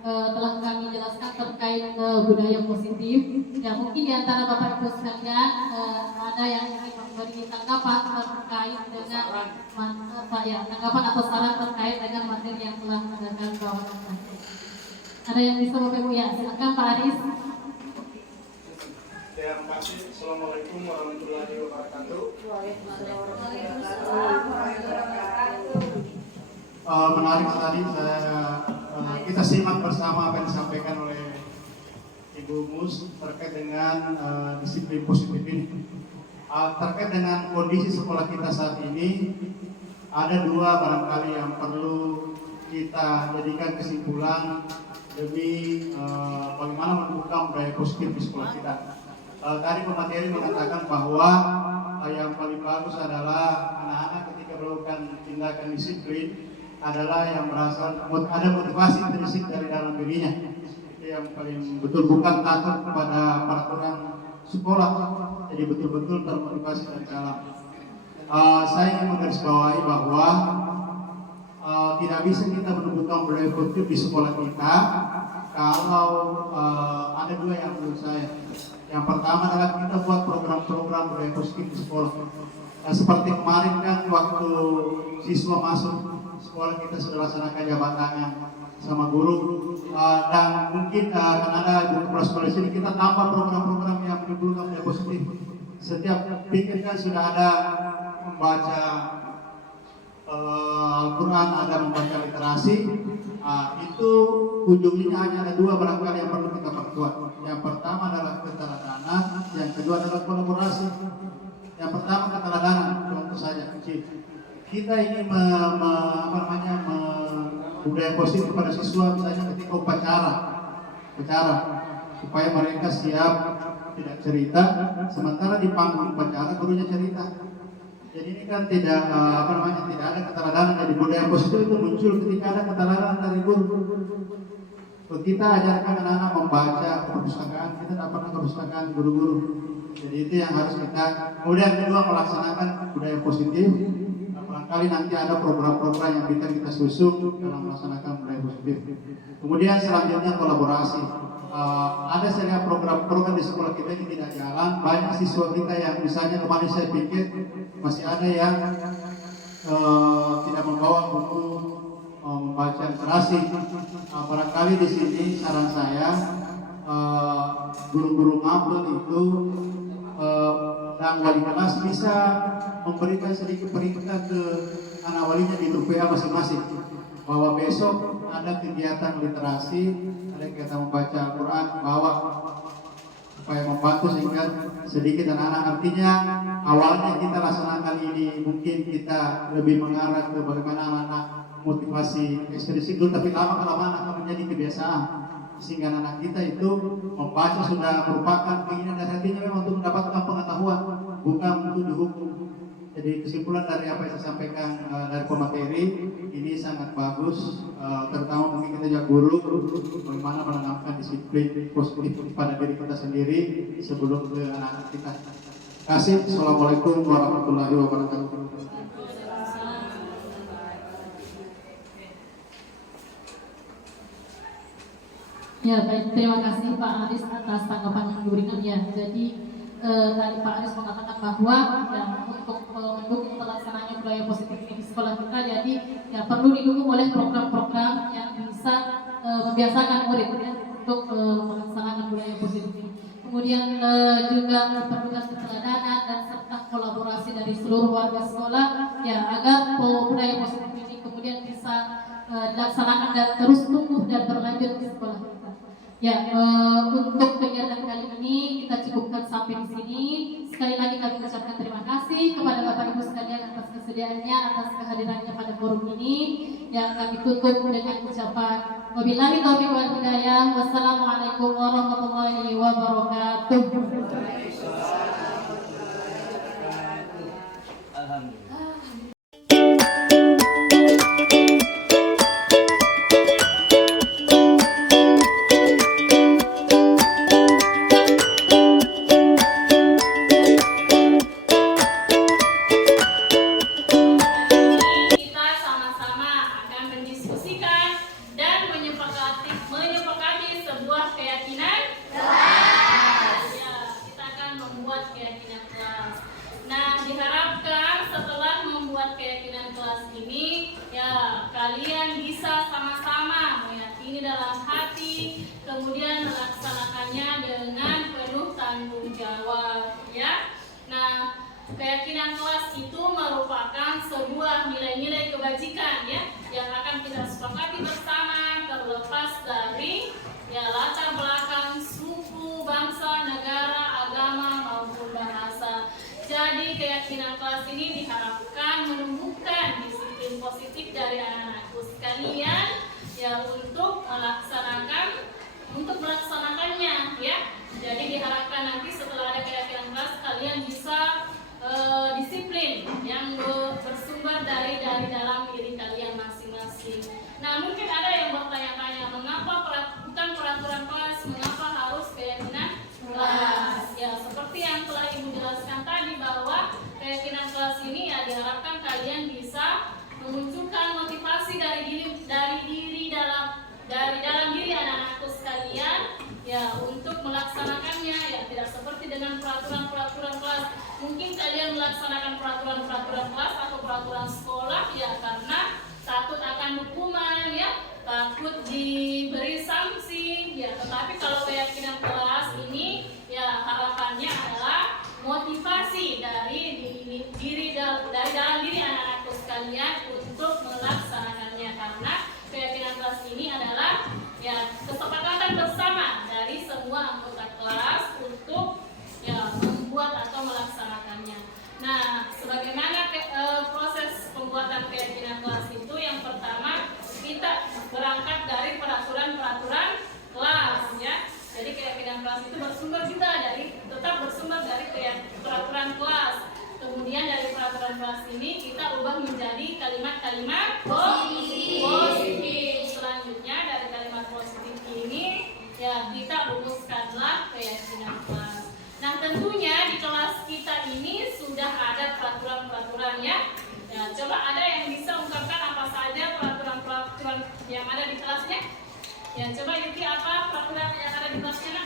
telah kami jelaskan terkait budaya positif. Ya, mungkin di antara Bapak Ibu sekalian ada yang ingin memberi tanggapan terkait dengan tanggapan atau saran terkait dengan materi yang telah akan bawakan. Ada yang bisa Bapak Ibu ya? Silakan Pak Aris. Terima kasih. Assalamualaikum warahmatullahi wabarakatuh. Menarik tadi kita simak bersama apa yang disampaikan oleh Ibu Mus terkait dengan disiplin positif ini. Terkait dengan kondisi sekolah kita saat ini, ada 2 barangkali yang perlu kita jadikan kesimpulan demi bagaimana menumbuhkan budaya positif di sekolah kita. Tadi pemateri mengatakan bahwa yang paling bagus adalah anak-anak ketika melakukan tindakan disiplin adalah yang merasa ada motivasi intrinsik dari dalam dirinya. Itu yang paling betul, bukan takut kepada peraturan sekolah, jadi betul-betul termotivasi dari dalam. Saya ingin menggarisbawahi bahwa tidak bisa kita menumbuhkan budaya positif di sekolah kita kalau ada 2 yang menurut saya. Yang pertama adalah kita buat program-program budaya positif di sekolah. Seperti kemarin kan waktu siswa masuk sekolah kita sudah laksanakan jabat tangan sama guru, dan mungkin akan ada guru kepala sekolah di sini kita tambah program-program yang menimbulkan budaya positif. Setiap pikir kan sudah ada membaca Al-Quran, ada membaca literasi. Itu ujungnya hanya ada 2 barangkali yang perlu kita perkuat. Yang pertama adalah keteladanan, yang kedua adalah kolaborasi. Yang pertama keteladanan, contoh saja kecil. Kita ingin budaya positif kepada siswa, misalnya ketika upacara supaya mereka siap tidak cerita, sementara di panggung upacara gurunya cerita. Jadi ini kan tidak tidak ada keteladanan. Jadi budaya positif itu muncul ketika ada keteladanan dari guru. Kita ajarkan anak-anak membaca perpustakaan, kita tidak pernah perpustakaan guru-guru. Jadi itu yang harus kita. Kemudian kedua, melaksanakan budaya positif. Barangkali nanti ada program-program yang bisa kita susun dalam melaksanakan budaya positif. Kemudian selanjutnya kolaborasi. Ada saya program-program di sekolah kita ini tidak jalan. Banyak siswa kita yang misalnya kemarin saya pikir masih ada yang tidak membawa buku membaca literasi. Barangkali di sini saran saya guru-guru mabel itu dan wali kelas bisa memberikan sedikit perintah ke anak walinya di grup WA masing-masing bahwa besok ada kegiatan literasi, ada kegiatan membaca Al-Quran, bawa supaya membantu sehingga sedikit anak-anak. Artinya awalnya kita laksanakan ini mungkin kita lebih mengarah ke bagaimana anak-anak motivasi ekspresi dulu, tapi lama-kelamaan akan menjadi kebiasaan sehingga anak kita itu membaca sudah merupakan keinginan dan hatinya memang untuk mendapatkan pengetahuan, bukan untuk dihukum. Jadi kesimpulan dari apa yang saya sampaikan dari pemateri ini sangat bagus, terutama mungkin kita juga guru bagaimana menanamkan disiplin positif pada diri kita sendiri sebelum ke anak-anak kita. Kasih. Assalamualaikum warahmatullahi wabarakatuh. Ya baik, terima kasih Pak Aris atas tanggapan yang diberikan ya. Jadi tadi Pak Aris mengatakan bahwa ya, untuk mendukung terlaksananya budaya positif ini di sekolah kita, jadi ya perlu didukung oleh program-program yang bisa membiasakan murid ya, untuk melaksanakan budaya positif ini. Kemudian juga diperlukan keteladanan dan serta kolaborasi dari seluruh warga sekolah ya agar budaya positif ini kemudian bisa dilaksanakan dan terus tumbuh dan berlanjut di sekolah kita. Ya, untuk kegiatan kali ini kita cukupkan sampai di sini. Sekali lagi kami ucapkan terima kasih kepada Bapak Ibu sekalian atas kesediaannya, atas kehadirannya pada forum ini. Yang kami tutup dengan ucapan wabillahi taufiq wal hidayah. Wassalamualaikum warahmatullahi wabarakatuh. Alhamdulillah. Kalian bisa sama-sama meyakini dalam hati, kemudian melaksanakannya dengan penuh tanggung jawab, ya. Nah, keyakinan kelas itu merupakan sebuah nilai-nilai kebajikan, ya, yang akan kita sepakati bersama terlepas dari ya latar belakang suku, bangsa, negara, agama maupun bahasa. Jadi keyakinan kelas ini diharapkan menumbuhkan disiplin positif dari anak-anakku sekalian ya untuk melaksanakannya ya. Jadi diharapkan nanti setelah ada keyakinan kelas kalian bisa disiplin yang bersumber dari dalam diri kalian masing-masing. Nah, mungkin ada yang bertanya-tanya mengapa bukan peraturan kelas, mengapa harus keyakinan kelas? Ya, seperti yang telah Ibu jelaskan tadi bahwa keyakinan kelas ini ya diharapkan kalian bisa memunculkan motivasi dari dalam diri anak-anakku sekalian ya untuk melaksanakannya ya, tidak seperti dengan peraturan-peraturan kelas. Mungkin kalian melaksanakan peraturan-peraturan kelas atau peraturan sekolah ya karena takut akan hukuman ya, takut diberi sanksi ya. Tetapi kalau keyakinan kelas ini ya harapannya adalah motivasi dari dalam diri anak-anakku sekalian untuk melaksanakannya, karena keyakinan kelas ini adalah ya kesepakatan bersama dari semua anggota kelas untuk ya membuat atau melaksanakannya. Nah, sebagaimana proses pembuatan keyakinan kelas itu, yang pertama kita berangkat dari peraturan-peraturan kelas ya. Jadi keyakinan kelas itu tetap bersumber dari peraturan kelas. Kemudian dari peraturan kelas ini kita ubah menjadi kalimat-kalimat positif. Selanjutnya dari kalimat positif ini ya kita rumuskanlah keyakinan kelas. Nah, tentunya di kelas kita ini sudah ada peraturan-peraturannya. Ya, coba ada yang bisa ungkapkan apa saja peraturan-peraturan yang ada di kelasnya? Ya, coba Yuki, apa peraturan yang ada di kelasnya?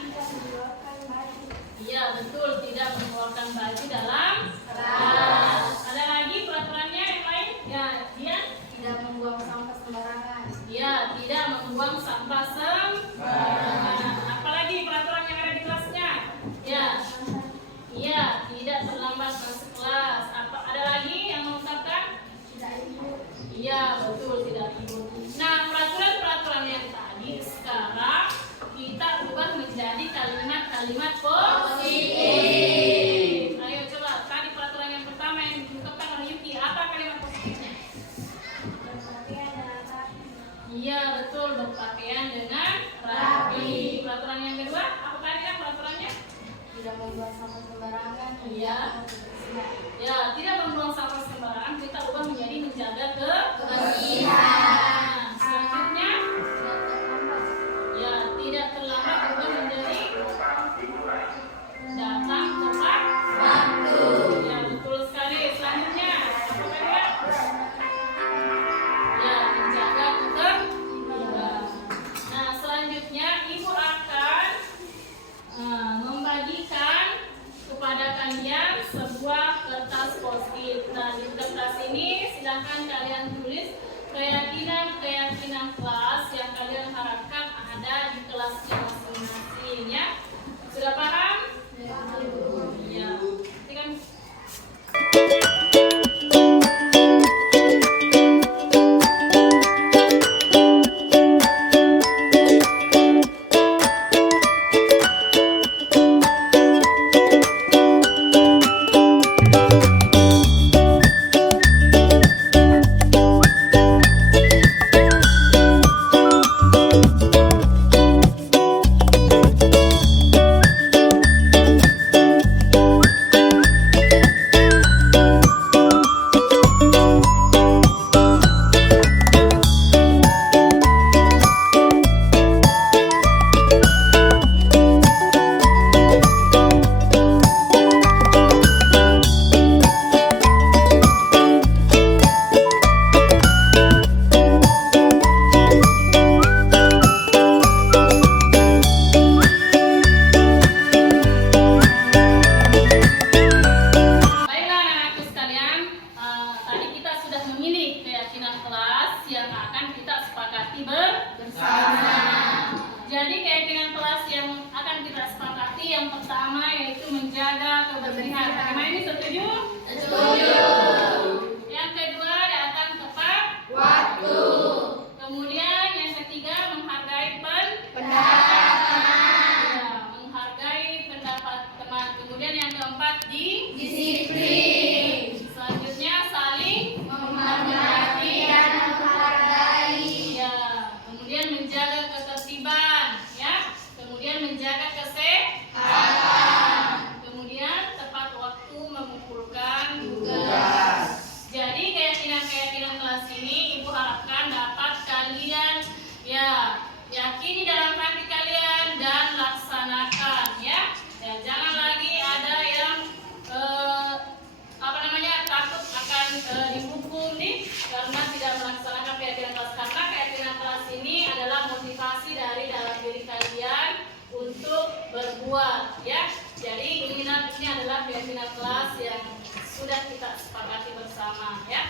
Iya, betul, tidak mengeluarkan baju dalam kelas. Ada lagi peraturannya yang lain? Ya, Dian? Tidak membuang sampah sembarangan. Iya, tidak membuang sampah sembarangan. Apalagi peraturan yang ada di kelasnya? Ya, iya, tidak terlalu betul tidak Ibu. Nah, peraturan-peraturan yang tadi sekarang kita ubah menjadi kalimat-kalimat positif. Ayo coba, tadi peraturan yang pertama yang diungkapkan oleh Yuki, apa kalimat positifnya? Berpakaian dengan rapi. Iya betul, berpakaian dengan rapi. Peraturan yang kedua, apa tadi kan peraturannya? Tidak membuang sampah sembarangan. Iya. Ya, tidak membuang sampah sembarangan, kita ubah menjadi menjaga kebersihan. Selanjutnya, ya tidak terlambat ubah menjadi datang tepat waktu. Ya betul sekali. Selanjutnya, apa tadi Kak? Ya, menjaga ketertiban. Nah, selanjutnya Ibu akan membagikan kepada kalian sebuah kertas post-it. Nah, di kertas ini silahkan kalian tulis keyakinan kelas yang kalian harapkan ada di kelasnya masing-masing ya. Sudah paham? Ya. Ini kan baiklah anak-anakku sekalian, tadi kita sudah memilih keyakinan kelas yang akan kita sepakati bersama. Jadi keyakinan kelas yang akan kita sepakati yang pertama yaitu menjaga kebersihan. Bagaimana ini setuju? Setuju. Yang kedua datang tepat waktu. Kemudian yang ketiga menghargai pendapat teman. Ya, menghargai pendapat teman. Kemudian yang keempat disiplin. Selanjutnya saling menghormati dan menghargai. Ya, kemudian menjaga ketertiban, ya. Kemudian menjaga kesehatan. Kemudian tepat waktu mengumpulkan tugas. Jadi keyakinan kelas ini Ibu harapkan dapat kalian ya yakini dalam hati kalian dan laksanakan ya. Ya, jangan lagi ada yang takut akan dihukum nih karena tidak melaksanakan keyakinan kelas, karena keyakinan kelas ini adalah motivasi dari dalam diri kalian untuk berbuat ya. Jadi ini adalah keyakinan kelas yang sudah kita sepakati bersama ya.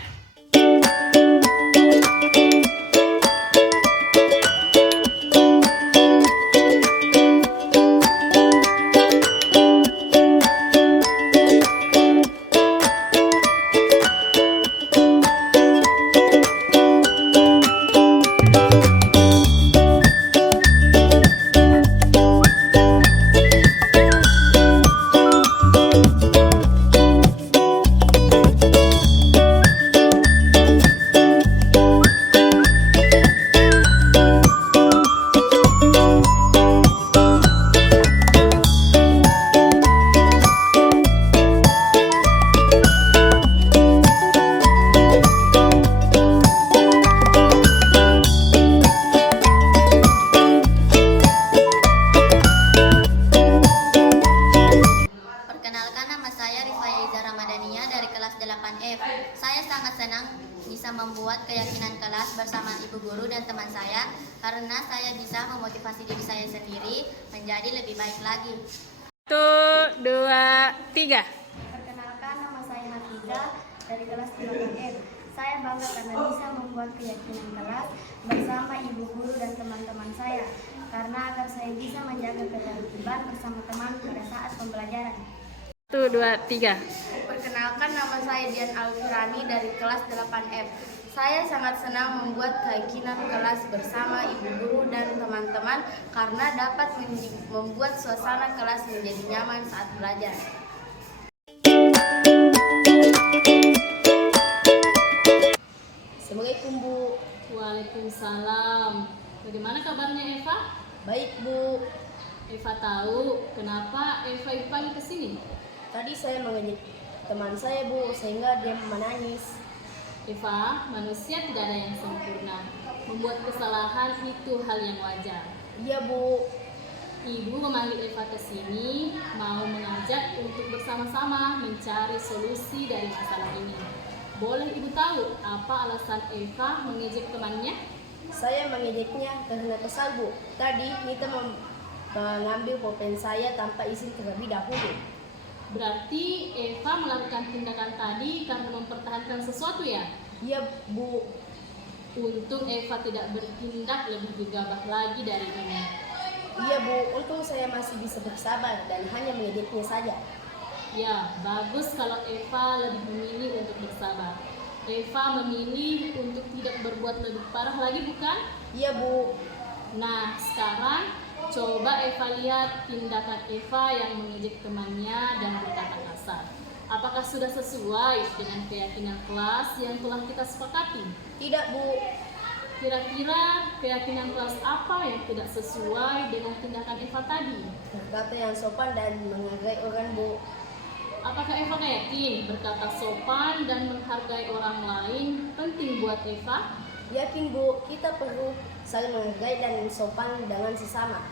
Saya sangat senang bisa membuat keyakinan kelas bersama ibu guru dan teman saya karena saya bisa memotivasi diri saya sendiri menjadi lebih baik lagi. 1, 2, 3. Perkenalkan, nama saya Natiza dari kelas 8F. Saya bangga karena bisa membuat keyakinan kelas bersama ibu guru dan teman-teman saya karena agar saya bisa menjaga ketertiban bersama teman pada saat pembelajaran. 1, 2, 3. Perkenalkan, nama saya Dian Alfirani dari kelas 8F. Saya sangat senang membuat keyakinan kelas bersama ibu guru dan teman-teman karena dapat membuat suasana kelas menjadi nyaman saat belajar. Assalamualaikum Bu. Waalaikumsalam. Bagaimana kabarnya Eva? Baik Bu. Eva tahu kenapa Eva dipanggil ke sini? Tadi saya mengejek teman saya Bu sehingga dia menangis. Eva, manusia tidak ada yang sempurna. Membuat kesalahan itu hal yang wajar. Iya Bu. Ibu memanggil Eva ke sini mau mengajak untuk bersama-sama mencari solusi dari masalah ini. Boleh Ibu tahu apa alasan Eva mengejek temannya? Saya mengejeknya karena kesal Bu. Tadi Nita mengambil pulpen saya tanpa izin terlebih dahulu. Berarti Eva melakukan tindakan tadi karena mempertahankan sesuatu ya? Iya Bu. Untung Eva tidak bertindak lebih gegabah lagi dari ini. Iya Bu, untung saya masih bisa bersabar dan hanya mengejeknya saja. Ya, bagus kalau Eva lebih memilih untuk bersabar. Eva memilih untuk tidak berbuat lebih parah lagi, bukan? Iya Bu. Nah, sekarang coba Eva lihat tindakan Eva yang mengejek temannya dan berkata kasar. Apakah sudah sesuai dengan keyakinan kelas yang telah kita sepakati? Tidak Bu. Kira-kira keyakinan kelas apa yang tidak sesuai dengan tindakan Eva tadi? Berkata yang sopan dan menghargai orang Bu. Apakah Eva yakin berkata sopan dan menghargai orang lain penting buat Eva? Yakin Bu, kita perlu saling menghargai dan sopan dengan sesama.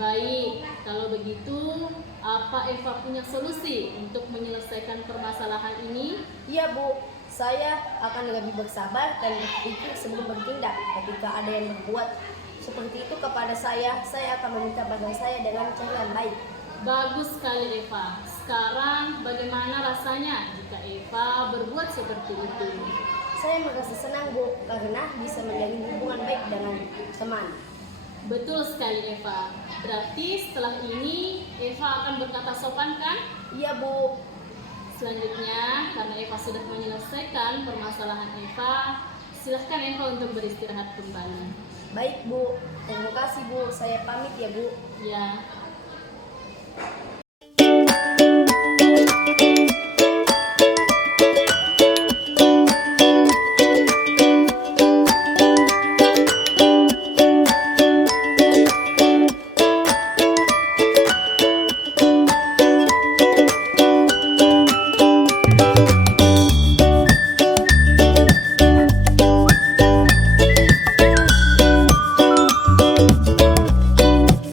Baik, kalau begitu, apa Eva punya solusi untuk menyelesaikan permasalahan ini? Iya Bu, saya akan lebih bersabar dan berpikir sebelum bertindak. Ketika ada yang berbuat seperti itu kepada saya akan meminta balas saya dengan cara yang baik. Bagus sekali Eva. Sekarang bagaimana rasanya jika Eva berbuat seperti itu? Saya merasa senang Bu, karena bisa menjalin hubungan baik dengan teman. Betul sekali Eva. Berarti setelah ini Eva akan berkata sopan kan? Iya Bu. Selanjutnya, karena Eva sudah menyelesaikan permasalahan Eva, silahkan Eva untuk beristirahat kembali. Baik Bu, terima kasih Bu, saya pamit ya Bu. Ya.